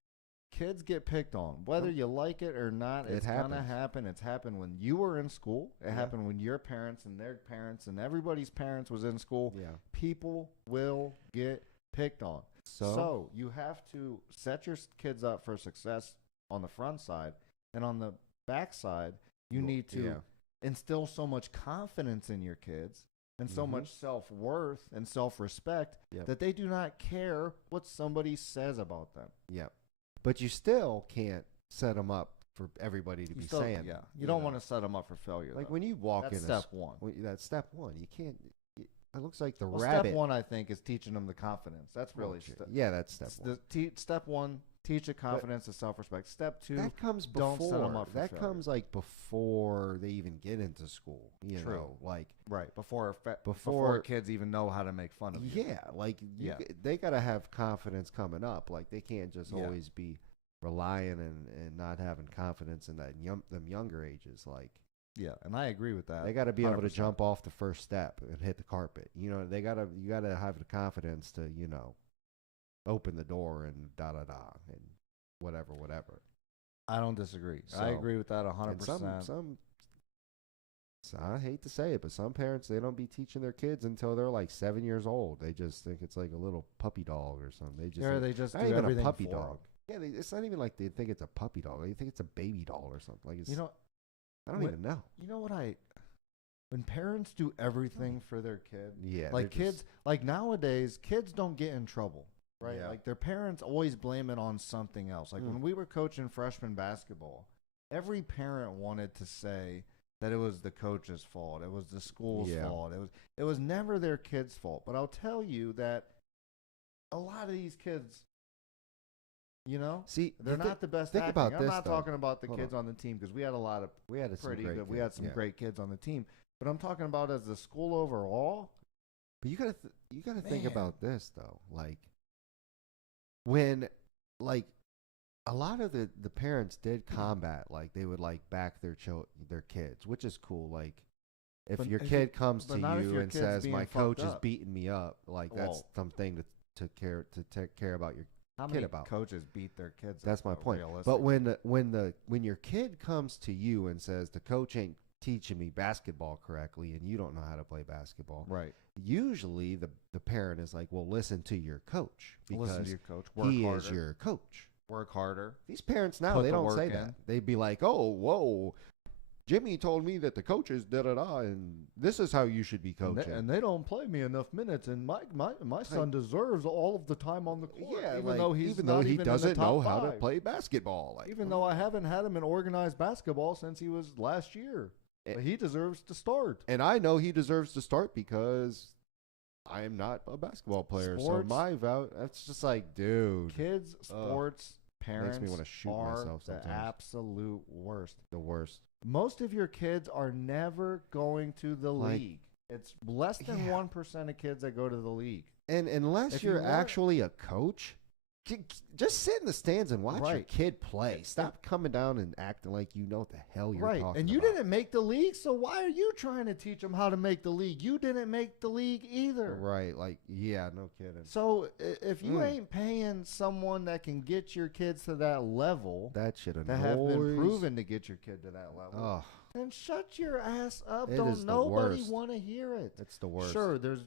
Kids get picked on, whether you like it or not. It It's gonna happens. happen. It's happened when you were in school. It Yeah. happened when your parents and their parents and everybody's parents was in school. Yeah. People will get picked on. So you have to set your kids up for success on the front side, and on the back side, you Well, need to yeah. instill so much confidence in your kids and so Mhm. much self-worth and self-respect Yep. that they do not care what somebody says about them. Yeah. But you still can't set them up for everybody to You be still- saying. yeah, you don't want to set them up for failure. Like though. when you walk That's in step one. that's step one. You can't. It looks like the Well, rabbit. step one, I think, is teaching them the confidence. That's really Bullshit. Yeah, that's step one. step one. Teach the confidence and self-respect. Step two, That comes don't before. set 'em up for that failure. comes like before they even get into school. You True. know, like right before Before- kids even know how to make fun of you. yeah, like Yeah. they gotta have confidence coming up. Like they can't just Yeah. always be relying and not having confidence in them younger ages. Like Yeah, and I agree with that. they got to be able to 100%. jump off the first step and hit the carpet. You know, you gotta have the confidence to open the door and da da da and whatever. I don't disagree. I So- agree with that And 100%. so I hate to say it, but some parents they don't be teaching their kids until they're like 7 years old. They just think it's like a little puppy dog or something. They just Or think- they just not do even everything a puppy for dog. 'em. Yeah, it's not even like they think it's a puppy dog. They think it's a baby doll or something. Like it's, You know, I don't When- even know. You know what when parents do everything for their kid, Yeah, like they're kids, just- like nowadays, kids don't get in trouble, right? Yeah. Like their parents always blame it on something else. Like when we were coaching freshman basketball, every parent wanted to say that it was the coach's fault, it was the school's Yeah. fault, it was never their kid's fault. But I'll tell you that a lot of these kids, you know, See, they're not the best. think acting. about I'm this, not though. talking about the Hold kids on the team because we had a lot of we had some pretty great good. We kids, had some yeah. great kids on the team, but I'm talking about as the school overall. But you gotta think Man. about this though. Like when like a lot of the parents did combat, like they would like back their kids, which is cool. Like if But your if kid you- comes but to not if you your and kid's says being my fucked coach is up. beating me up, like that's Well- something to take care about your How kid many about. coaches beat their kids? That's up, my though, point. But realistically? when your kid comes to you and says the coach ain't teaching me basketball correctly and you don't know how to play basketball, right, usually the parent is like, well, listen to your coach because listen to your coach. Work he harder. is your coach. Work harder. These parents now, Put they the don't work say in. that. They'd be like, oh, whoa, Jimmy told me that the coach is da-da-da, and this is how you should be coaching. And they don't play me enough minutes, and my son deserves all of the time on the court. yeah, even though he's even not though he even in the doesn't know top how to five. play basketball. Like, Even though I haven't had him in organized basketball since he was last year, but he deserves to start. and I know he deserves to start because I am not a basketball player. Sports- So my vow, that's just like, dude, Kids, sports, parents wanna shoot are myself the sometimes. absolute worst. the worst. Most of your kids are never going to the Like- league. It's less than Yeah. 1% of kids that go to the league. And unless If you you're want- actually a coach, just sit in the stands and watch your Right. kid play. Stop coming down and acting like you know what the hell you're Right. talking And you about. didn't make the league, so why are you trying to teach them how to make the league? You didn't make the league either. Right, like, yeah, no kidding. So if you Mm. ain't paying someone that can get your kids to that level, That shit annoys. that have been proven to get your kid to that level, Oh, then shut your ass up. It is Don't the nobody worst. want to hear it. it's the worst. Sure, there's,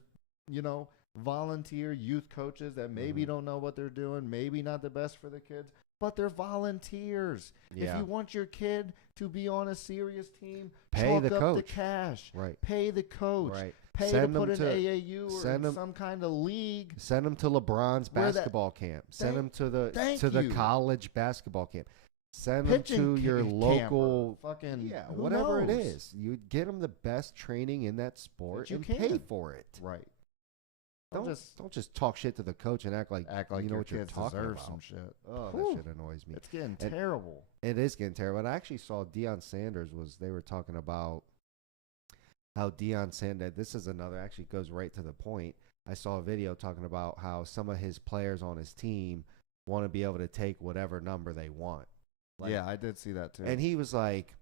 volunteer youth coaches that maybe Mhm. don't know what they're doing, maybe not the best for the kids, but they're volunteers. Yeah. If you want your kid to be on a serious team, Pay chalk the up the coach. cash. Right, Pay the coach. right. Pay Send to them put to- an AAU or send in them- some kind of league. Send them to LeBron's Where that- basketball camp. Send them to the thank to the you. college basketball camp. Send them Pitching to your camp local, or fucking yeah, who whatever it knows? is. You get them the best training in that sport you and pay can. for it. Right. Don't just talk shit to the coach and act like act you like know your what you're kids talking deserve about. some shit. Oh, Whew. that shit annoys me. It's getting And- terrible. It is getting terrible. And I actually saw Deion Sanders they were talking about how Deion Sanders, this is another, actually goes right to the point. I saw a video talking about how some of his players on his team want to be able to take whatever number they want. Like- Yeah, I did see that too. And he was like,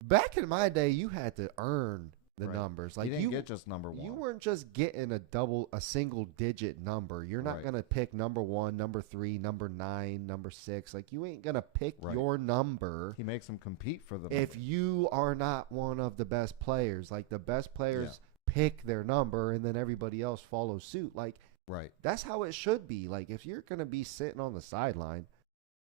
back in my day, you had to earn the Right. numbers. you Like didn't get just number one. you weren't just getting a single digit number. You're not Right. going to pick number 1, number 3, number 9, number 6. Like you ain't going to pick Right. your number He makes them compete for the if number. you are not one of the best players. Like the best players pick their number and then everybody else follows suit. Like Right. that's how it should be. Like if you're going to be sitting on the sideline,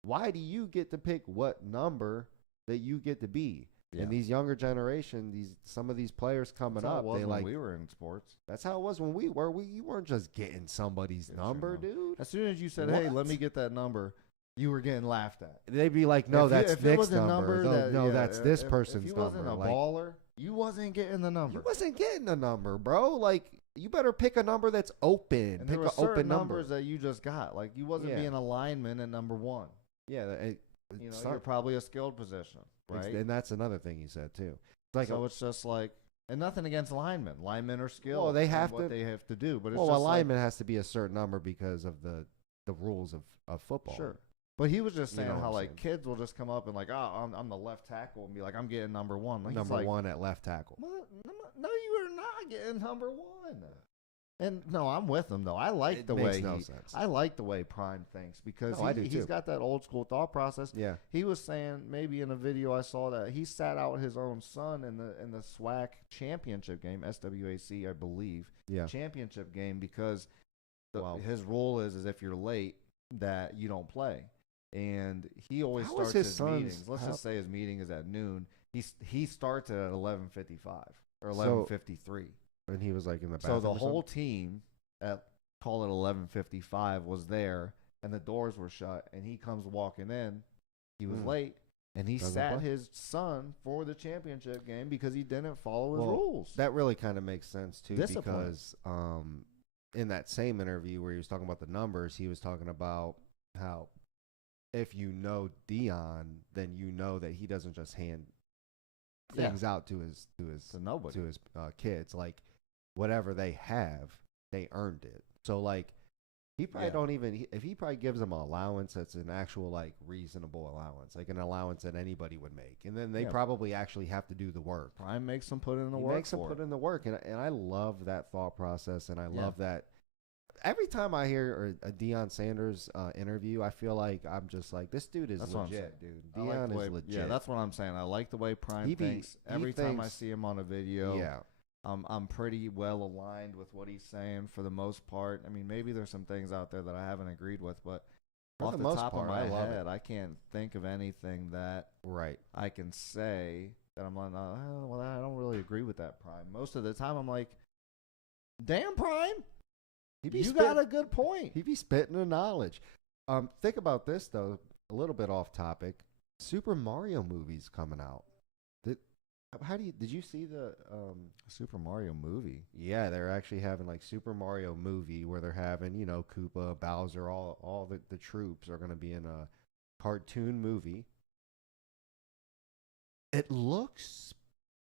why do you get to pick what number that you get to be? Yeah. And these younger generation, some of these players coming That's how up, it was they when like we were in sports. that's how it was when we were. You weren't just getting somebody's Get your number, number. dude. As soon as you said, "Hey, let What? me get that number," you were getting laughed at. They'd be like, "No, If that's if it Nick's was a number. that- No, yeah, that's this if person's you number." wasn't a Like, baller, you wasn't getting the number. you wasn't getting a number, bro. Like, you better pick a number that's open. and Pick there were an certain open number. numbers that you just got. Like you wasn't Yeah. being a lineman at number one. Yeah, You know, start- you're probably a skilled position, right? And that's another thing you said too. It's like, so it's just like, and nothing against linemen. Linemen are skilled. Well, they in have what to- they have to do, but it's well, just a like, lineman has to be a certain number because of the rules of football. sure. But he was just You saying know what how I'm like saying. kids will just come up and like, oh, I'm the left tackle, and be like, I'm getting number one. Like, he's Number like, 1 at left tackle. "What? No, you are not getting number one. And no, I'm with him though. I like It the makes way no he, sense. I like the way Prime thinks because No, I do he's too. got that old school thought process. Yeah. He was saying maybe in a video I saw that he sat out his own son in the SWAC championship game, SWAC I believe, Yeah. championship game because Wow. his rule is if you're late that you don't play. And he always How was starts his his son's- meetings. Let's how- just say his meeting is at noon. he starts at 11:55 or So- 11:53. And he was like in the So bathroom. the or whole something? team at call it 11:55 was there, and the doors were shut, and he comes walking in. He was late, and he Doesn't sat play? his son for the championship game because he didn't follow his Well, rules. That really kind of makes sense too, Discipline. because in that same interview where he was talking about the numbers, he was talking about how if you know Dion, then you know that he doesn't just hand Yeah. things out to his To nobody. kids. Like whatever they have, they earned it. So like he probably Yeah. don't even if he probably gives them an allowance that's an actual like reasonable allowance, like an allowance that anybody would make, and then they Yeah. probably actually have to do the work. Prime makes them put in the He work makes them for put it. in the work, and I love that thought process, and I Yeah. love that. Every time I hear a Deion Sanders interview, I feel like I'm just like, this dude is That's what I'm legit, dude. I like Dion the way- is legit. Yeah, that's what I'm saying. I like the way Prime He thinks. Every time I thinks- see him on a video, yeah. I'm pretty well aligned with what he's saying for the most part. I mean, maybe there's some things out there that I haven't agreed with, but For off the the most top part, of my I love it. head, I can't think of anything that Right. I can say that I'm like, well, I don't really agree with that, Prime. Most of the time, I'm like, damn, Prime, He be you spitting, got a good point. he be spitting the knowledge. Think about this though, a little bit off topic. Super Mario movies coming out. Did you see the Super Mario movie. Yeah, they're actually having like Super Mario movie where they're having, Koopa, Bowser, all the troops are going to be in a cartoon movie. It looks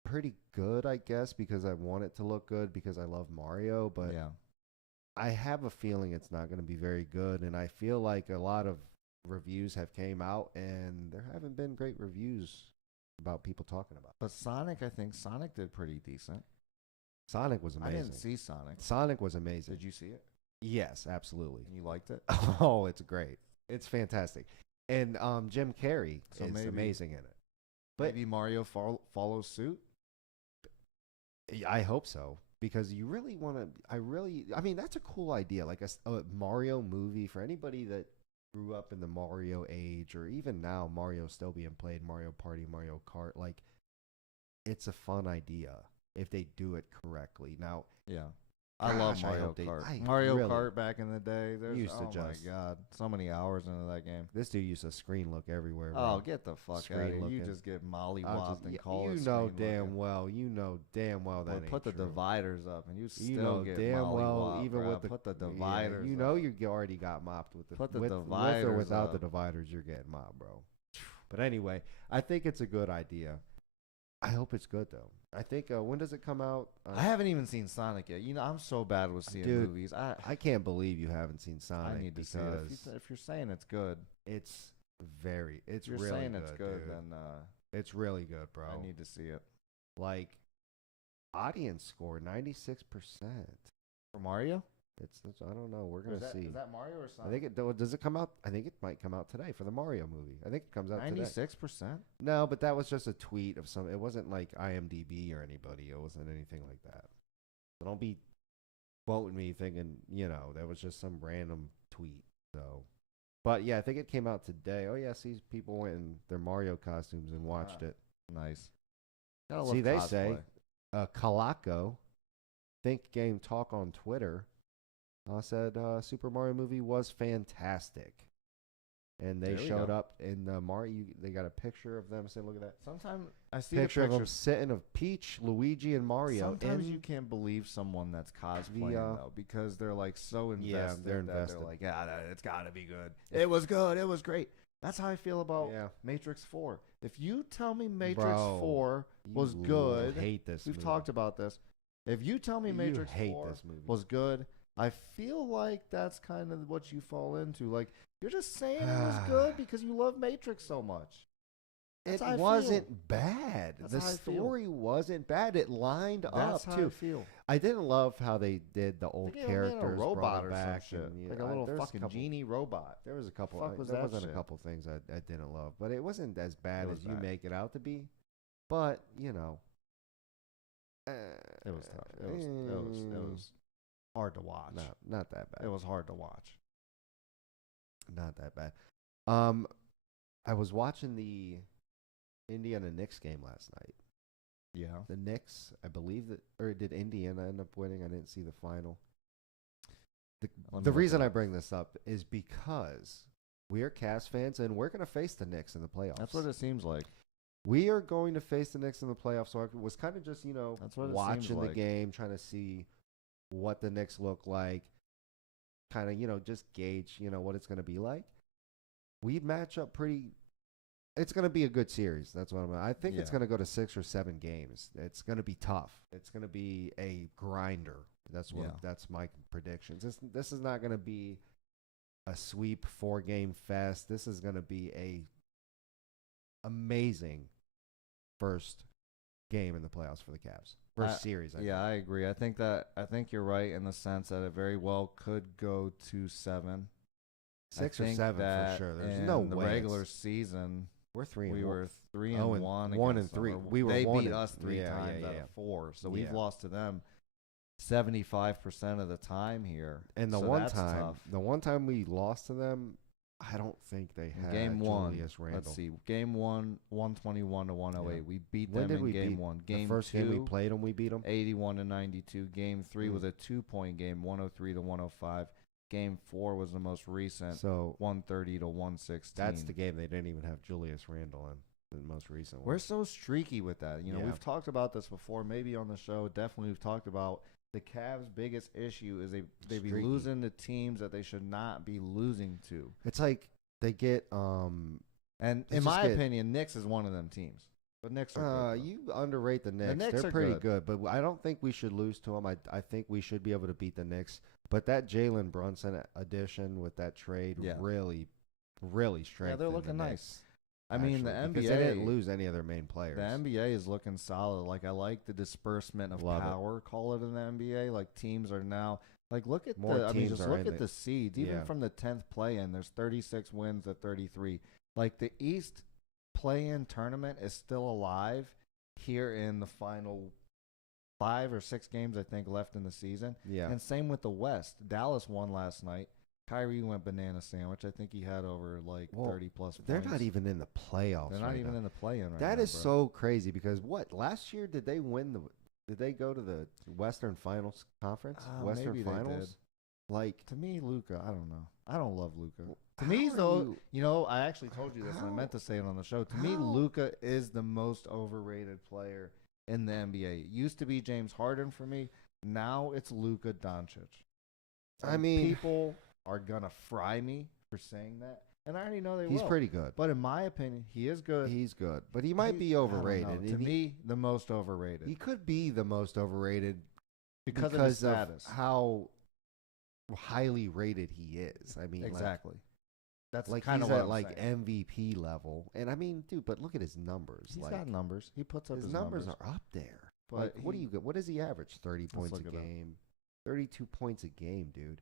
pretty good, I guess, because I want it to look good because I love Mario, but yeah. I have a feeling it's not going to be very good, and I feel like a lot of reviews have came out and there haven't been great reviews about people talking about it. But Sonic, I think Sonic did pretty decent. Sonic was I amazing. didn't see Sonic. Sonic was amazing. Did you see it? Yes, absolutely. And you liked it? Oh, it's great. It's fantastic. And Jim Carrey So is maybe- amazing in it. But Maybe Mario follows suit. I hope so because you really want to. I mean, that's a cool idea. Like a Mario movie for anybody that grew up in the Mario age, or even now, Mario still being played, Mario Party, Mario Kart. Like, it's a fun idea if they do it correctly. Now, Yeah. I love Gosh, I Mario hope they- Kart. I Mario really Kart back in the day. There's used to oh just- my god, so many hours into that game. this dude used to screen look everywhere. Oh, bro. get the fuck out Screen of here! You looking. just get I'll mollywopped just- and yeah, call you it know screen damn looking. well. You know damn well that Boy, ain't put the true. dividers up, and you still You know get damn well, mollywopped, even bruh. with the put the yeah, dividers. you know up. you already got mopped with the Put the with or dividers without the up. dividers. You're getting mopped, bro. But anyway, I think it's a good idea. I hope it's good though. I think when does it come out? I haven't even seen Sonic yet. You know, I'm so bad with seeing Dude, movies. I can't believe you haven't seen Sonic. I need to see it. because If you're saying it's good, it's if you're really saying good, it's good, dude. then It's really good, bro. I need to see it. Like audience score 96%. For Mario? It's I don't know. We're gonna see. Is that Mario or I Sonic? think does it come out? I think it might come out today for the Mario movie. I think it comes out today. 96%. No, but that was just a tweet of some. It wasn't like IMDb or anybody. It wasn't anything like that. So don't be quoting me thinking that was just some random tweet. So, but yeah, I think it came out today. Oh yeah, see, people went in their Mario costumes and watched Ah. it. Nice. Gotta See, love they say cosplay. Calaco, Think Game Talk on Twitter, said Super Mario movie was fantastic. And they There we showed go. up in the Mario. They got a picture of them saying, "Look at that Sometimes I see picture the of them pictures. sitting of Peach, Luigi, and Mario." Sometimes in- you can't believe someone that's cosplaying though, because they're like so invested. Yeah, they're that invested. They're like, yeah, it's gotta be good. It was good. It was great. That's how I feel about yeah, Matrix 4. If you tell me Matrix Bro, 4 was you good, Hate this. we've movie. talked about this. If you tell me You Matrix hate 4 this movie. was good, I feel like that's kind of what you fall into. Like, you're just saying it was good because you love Matrix so much. It That's how I wasn't bad. That's The how I feel. story wasn't bad. It lined That's up how too. I feel. I didn't love how they did the old They gave him characters, a robot brought or them some back, shit, and, like a little there's fucking couple- genie robot. There was a couple. Fuck was there that wasn't shit? a couple things I didn't love, but it wasn't as bad It as was you bad. make it out to be. But It was tough. It was hard to watch. not that bad. It was hard to watch. Not that bad. I was watching the Indiana Knicks game last night. Yeah. The Knicks, I believe that, or did Indiana end up winning? I didn't see the final. Let me The look reason it I up. bring this up is because we are Cavs fans and we're going to face the Knicks in the playoffs. That's what it seems like. We are going to face the Knicks in the playoffs. So I was kind of just, That's what it seems watching the like. game, trying to see what the Knicks look like, kind of, just gauge, what it's going to be like. We match up pretty. It's going to be a good series. That's what I think it's Yeah. going to go to 6 or 7 games. It's going to be tough. It's going to be a grinder. That's my predictions. This is not going to be a sweep 4-game fest. This is going to be a amazing first game in the playoffs for the Cavs. First series. I agree. I think you're right in the sense that it very well could go to 7. 6 or 7 for sure. There's no the way. regular season. We're 3 We and were 3 Oh, and and 1. 1 against and 3. them. We were They 1 beat and- us 3 yeah, times yeah, out yeah. of 4. So we've Yeah. lost to them 75% of the time here. And the So one that's time, tough. we lost to them, I don't think they had Game 1. Julius Randle. Let's see. Game 1, 121 to 108. Yeah. We beat When them did in we game beat 1. The Game first 2, game we played them, we beat them. 81 to 92. Game 3 Mm. was a 2-point game, 103 to 105. Game 4 was the most recent, So 130 to 116. that's the game they didn't even have Julius Randle in. The most recent one. We're so streaky with that. Yeah. We've talked about this before, maybe on the show. Definitely, we've talked about the Cavs' biggest issue is they be Streaky. losing to teams that they should not be losing to. It's like they get And They in just my get- opinion, Knicks is one of them teams. But Knicks are good, though. you underrate the Knicks. Knicks They're are pretty good. good, but I don't think we should lose to them. I think we should be able to beat the Knicks. But that Jalen Brunson addition with that trade Yeah. really strengthened. Yeah, they're looking the nice. Knicks, I mean, the actually, because NBA they didn't lose any of their main players. The NBA is looking solid. Like, I like the disbursement of Love it. power, call it in the NBA. Like, teams are now like, look at More teams just are look in at it. the seeds. Even Yeah. from the 10th play-in, there's 36 wins to 33. Like, the East play-in tournament is still alive here in the final 5 or 6 games, I think, left in the season. Yeah. And same with the West. Dallas won last night. Kyrie went banana sandwich. I think he had over like Well, 30-plus points. They're not even in the playoffs. They're not right even now. in the play-in right That now, is bro. so crazy because last year did they win the? Did they go to the Western Finals Conference? Western maybe they Finals. did. Like To me, Luca, I don't know. I don't love Luca. To how me, are though, I actually told you this, and I how- meant to say it on the show. To me, how- Luca is the most overrated player in the NBA. It used to be James Harden for me. Now it's Luka Doncic. I And mean- people are gonna fry me for saying that, and I already know they he's will. pretty good. But in my opinion, he is good. He's good, but he might be I don't know. overrated. To and me, the most overrated he could be the most overrated because of his status. how highly rated he is. I mean, Exactly. That's Like kind he's of what at I'm like saying. MVP level, and I mean, dude, but look at his numbers. He's like got numbers. He puts up his his numbers are up there. But Like, what do you get? What does he average? 30 points a look it up. game, 32 points a game, dude.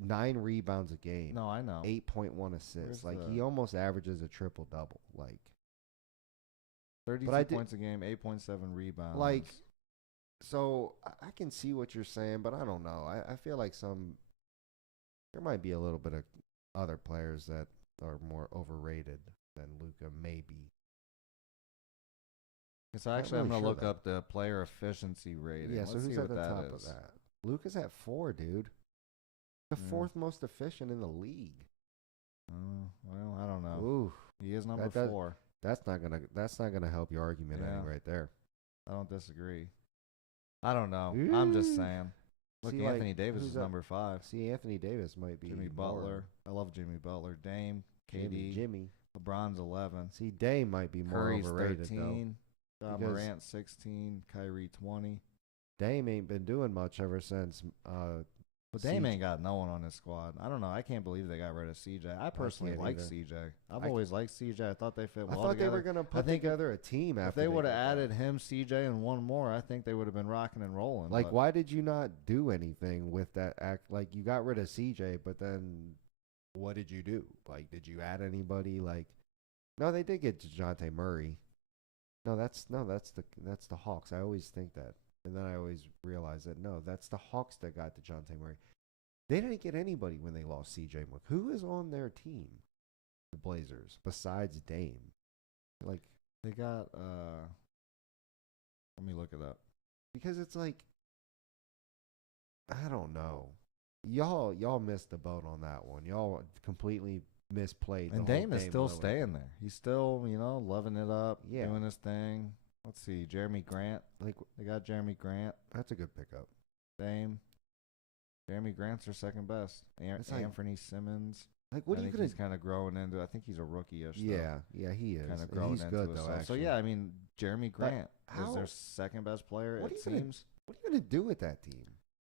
9 rebounds a game. No, I know. 8.1 assists. Where's Like the- he almost averages a triple double. Like 32 But I did- points a game, 8.7 rebounds. Like, so I can see what you're saying, but I don't know. I feel like there might be a little bit of other players that are more overrated than Luca, maybe. so actually, I'm really gonna sure look though. up the player efficiency rating. Yeah, Let's so see who's what at the that top of is. that? Luca's at 4, dude. The Yeah. 4th most efficient in the league. Well, I don't know. Ooh, He is number That does- 4. that's not gonna help your argument any Yeah. right there. I don't disagree. I don't know. I'm just Ooh. saying. Look, See, like, Anthony Davis who's is up- number 5. See, Anthony Davis might be Jimmy more- Butler. I love Jimmy Butler. Dame, KD, Jimmy. LeBron's 11. See, Dame might be more Curry's overrated 13. Because- Morant 16. Kyrie 20. though. Dame ain't been doing much ever since. But Dame CJ ain't got no one on his squad. I don't know. I can't believe they got rid of CJ. I personally can't like either. CJ. I've I- always liked CJ. I thought they fit I well thought they together. were gonna put think if- together a team after If they would have got that. added him, CJ, and one more, I think they would have been rocking and rolling. Like, but why did you not do anything with that act? Like, you got rid of CJ, but then what did you do? Like, did you add anybody? Like, no, they did get DeJounte Murray. No, that's the Hawks. I always think that, and then I always realize that no, that's the Hawks that got DeJounte Murray. They didn't get anybody when they lost CJ McCollum. Who is on their team? The Blazers besides Dame. Like, They got let me look it up. Because it's like, I don't know. Y'all missed the boat on that one. Y'all completely misplayed. And the whole Dame is still Lillard. staying there. He's still, loving it up, Yeah. doing his thing. Let's see, Jeremy Grant. Like, They got Jeremy Grant, that's a good pickup. Dame. Jeremy Grant's their second best. It's like- Anthony Simmons. Like, what I are you think gonna? he's kind of growing into. I think he's a rookie-ish. Yeah, he is. kind of And growing he's into good himself. though. Actually. So yeah, I mean, Jeremy Grant how- is their second best player. What It are you gonna- seems What are you gonna do with that team?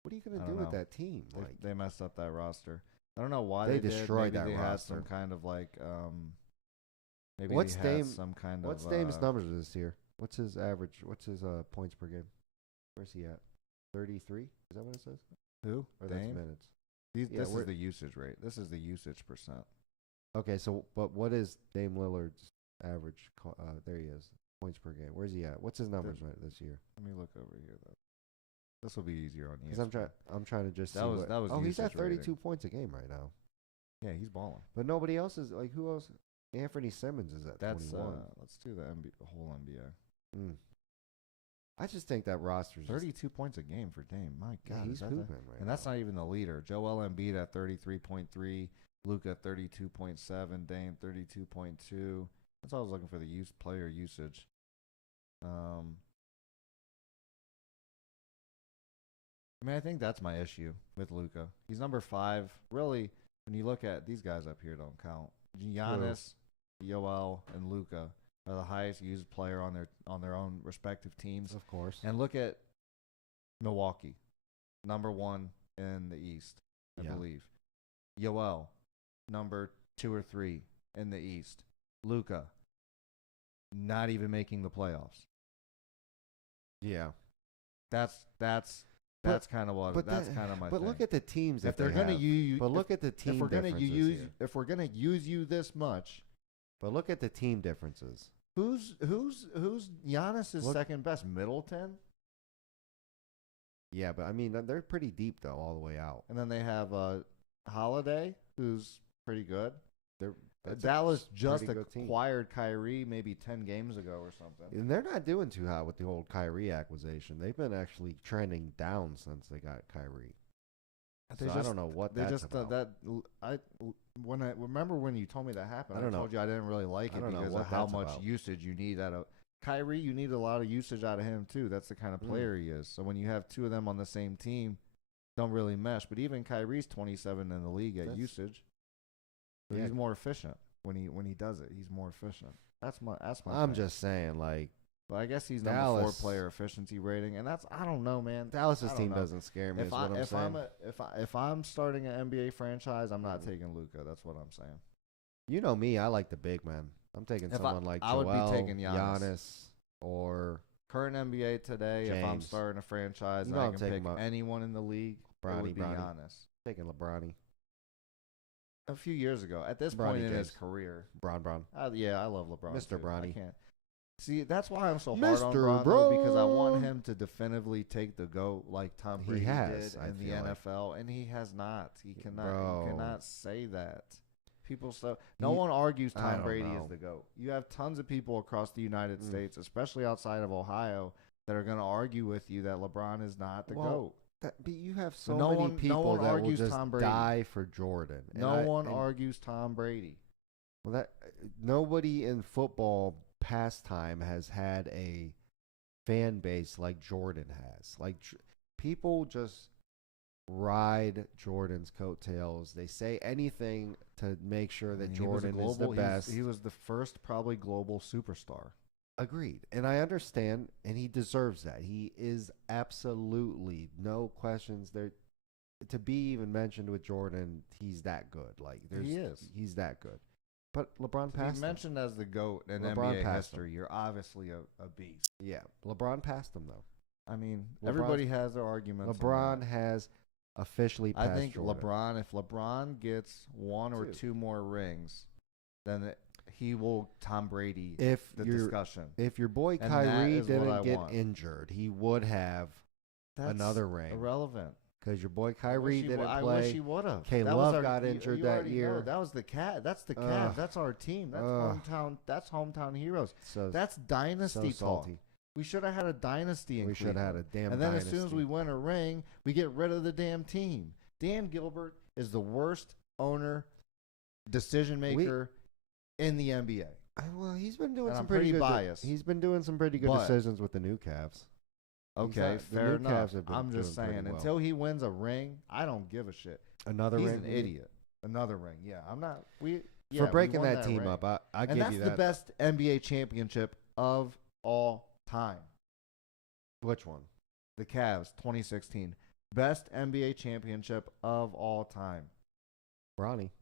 What are you I gonna don't do with know. that team? they, Like, they messed up that roster. I don't know why They they destroyed did. Maybe that they had roster. some kind of like maybe What's they had Dame- some kind what's of Dame's numbers this year? What's his average? What's his points per game? Where's he at? 33? Is that what it says? who? Or that's Dame? minutes. These, Yeah, this we're- is the usage rate. This is the usage percent. Okay, so but what is Dame Lillard's average? There he is. Points per game. Where's he at? What's his numbers right this year? Let me look over here though. This will be easier on you. Because I'm trying to just That see was- what, that was oh, he's at usage rating. 32 points a game right now. Yeah, he's balling. But nobody else is like, who else? Anthony Simmons is at That's 21. let's do the whole NBA. Mm. I just think that roster's just, 32 points a game for Dame. My yeah, God, he's is that hooping right and that's now. not even the leader. Joel Embiid at 33.3, Luka 32.7, Dame 32.2. That's all I was looking for, the player usage. I mean, I think that's my issue with Luka. He's number 5. Really, when you look at these guys up here, don't count. Giannis, Joel, and Luka are the highest used player on their own respective teams. Of course. And look at Milwaukee, number 1 in the East, I Yeah. believe. Yoel, number 2 or 3 in the East. Luka, not even making the playoffs. Yeah. That's kind of what. but That's that- kind of my. But thing. look at the teams if that they're they gonna have. use. But look at the team if we're gonna differences use here. if we're gonna use you this much, But look at the team differences. who's Giannis' Look- second best? Middleton, Yeah, but I mean they're pretty deep though, all the way out. and then they have Holiday, who's pretty good. That's a Dallas just pretty good team. acquired Kyrie maybe 10 games ago or something. And they're not doing too hot with the old Kyrie acquisition. They've been actually trending down since they got Kyrie. They So I just- don't know what They that's just about. I remember when you told me that happened. I don't know. told you I didn't really like I it don't know because what of how that's much about. usage you need out of Kyrie. You need a lot of usage out of him too. That's the kind of Mm. player he is. So when you have two of them on the same team, don't really mesh. But even Kyrie's 27 in the league at That's- usage. So Yeah. he's more efficient when he does it. He's more efficient. That's my I'm thing. just saying, like, But I guess he's number Dallas- 4 player efficiency rating, and that's I don't know, man. Dallas's I don't team know. doesn't scare me. Is what I'm saying. If I'm starting an NBA franchise, I'm not Mhm. taking Luka. That's what I'm saying. You know me, I like the big man. I'm taking If I- someone like I would be Joel, taking Giannis. Giannis, or Current NBA today, if I'm James. starting a franchise You and know I I'm can taking pick my- anyone in the league, it Bronny, would be Bronny. Giannis. taking LeBron. A few years ago, at this Bronny point in his James. career, Bron. yeah, I love LeBron. Mr. too. Bronny. I can't. See, that's why I'm so hard on Mr. Bron, though, because I want Bron. him to definitively take the GOAT like Tom He Brady has, did I in the feel like. NFL, and he has not. He cannot. Bro. You cannot say that. People no He- one argues I Tom don't Brady know. is the GOAT. You have tons of people across the United Mm. States, especially outside of Ohio, that are going to argue with you that LeBron is not the Well, GOAT. But you have so No many one- no people one that will argues just Tom Brady. die for Jordan. And No one and- argues Tom Brady. Well, that nobody in football pastime has had a fan base like Jordan has. Like people just ride Jordan's coattails. They say anything to make sure that I mean, he was a Jordan is the global- best. He was the first probably global superstar. Agreed. And I understand, and he deserves that. He is absolutely, no questions there. To be even mentioned with Jordan, he's that good. Like He is. He's that good. But LeBron To passed be him. mentioned as the GOAT in LeBron NBA passed him. history, you're obviously a beast. Yeah, LeBron passed him though. I mean, LeBron's- everybody has their arguments. on LeBron that. has officially passed I think Jordan. if LeBron gets one or Two. two more rings, then he will Tom Brady If the your discussion. if your boy And that Kyrie is what I didn't get want. injured, he would have That's another ring. irrelevant. because your boy I Kyrie wish he didn't I play. wish he would have. K Love got injured that year. That was the cat. That's the Ugh. Cavs. That's our team. That's Ugh. hometown. That's hometown heroes. So That's dynasty so talk. salty. We should have had a dynasty. In We should have had a Cleveland. damn. And then dynasty. as soon as we win a ring, we get rid of the damn team. Dan Gilbert is the worst owner, decision maker in the NBA. Well, he's been doing And some I'm pretty good. biased. He's been doing some pretty good But- decisions with the new Cavs. Okay, not- the fair new enough. Cavs have been I'm just doing pretty saying, well. until he wins a ring, I don't give a shit. Another He's ring. an idiot. Another ring. Yeah, I'm not. We yeah, For we breaking won that team ring. up. I And give that's you the that. best NBA championship of all time. Which one? The Cavs, 2016. Best NBA championship of all time. Ronnie.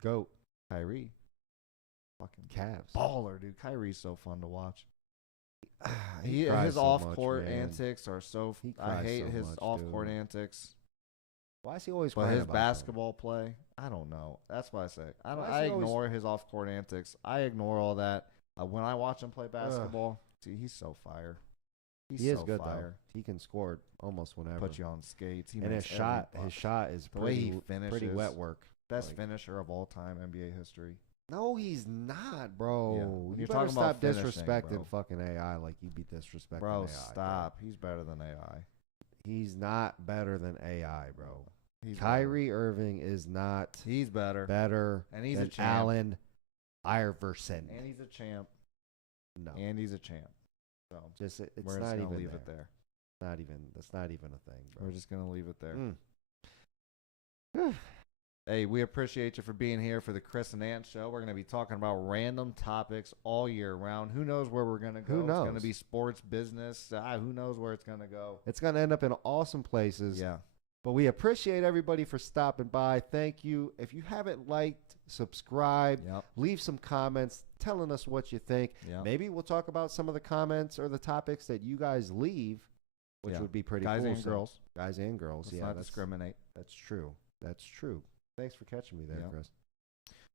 Goat. Kyrie. Fucking Cavs. baller, dude. Kyrie's so fun to watch. He cries His so off-court much, man. antics are so. He I cries hate so his much, off-court dude. antics. Why is he always But crying his about something? basketball play, I don't know. That's what I say. I don't. Why is I he always- ignore his off-court antics. I ignore all that. When I watch him play basketball, see, he's so fire. He's He is so good fire. though. He can score almost whenever. Put you on skates. He and makes his shot, every buck. his shot is The way he pretty finishes. wet work. Best like- finisher of all time NBA history. No, he's not, bro. Yeah. When You you're better talking about stop finishing, disrespecting bro. fucking AI like you be disrespecting Bro, AI. stop. He's better than AI. He's not better than AI, bro. He's Kyrie Irving is not better. He's better. better And he's than a champ. Allen Iverson. And he's a champ. No, And he's a champ. So just it's we're not just gonna even leave there. it there. Not even that's not even a thing, bro. We're just gonna leave it there. Mm. Hey, we appreciate you for being here for the Chris and Ant show. We're going to be talking about random topics all year round. Who knows where we're going to go? Who It's going knows? to be sports, business. Who knows where it's going to go? It's gonna end up in awesome places. Yeah. But we appreciate everybody for stopping by. Thank you. If you haven't liked, subscribe, Yep. leave some comments telling us what you think. Yep. Maybe we'll talk about some of the comments or the topics that you guys leave, which Yeah. would be pretty Guys cool. and So- girls. Guys and girls. Let's yeah, not that's discriminate. That's true. That's true. Thanks for catching me there, Yeah. Chris.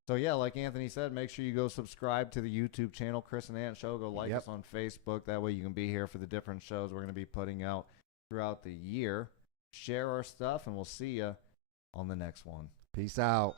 So, yeah, like Anthony said, make sure you go subscribe to the YouTube channel, Chris and Ant Show. Go like Yep. us on Facebook. That way you can be here for the different shows we're going to be putting out throughout the year. Share our stuff, and we'll see you on the next one. Peace out.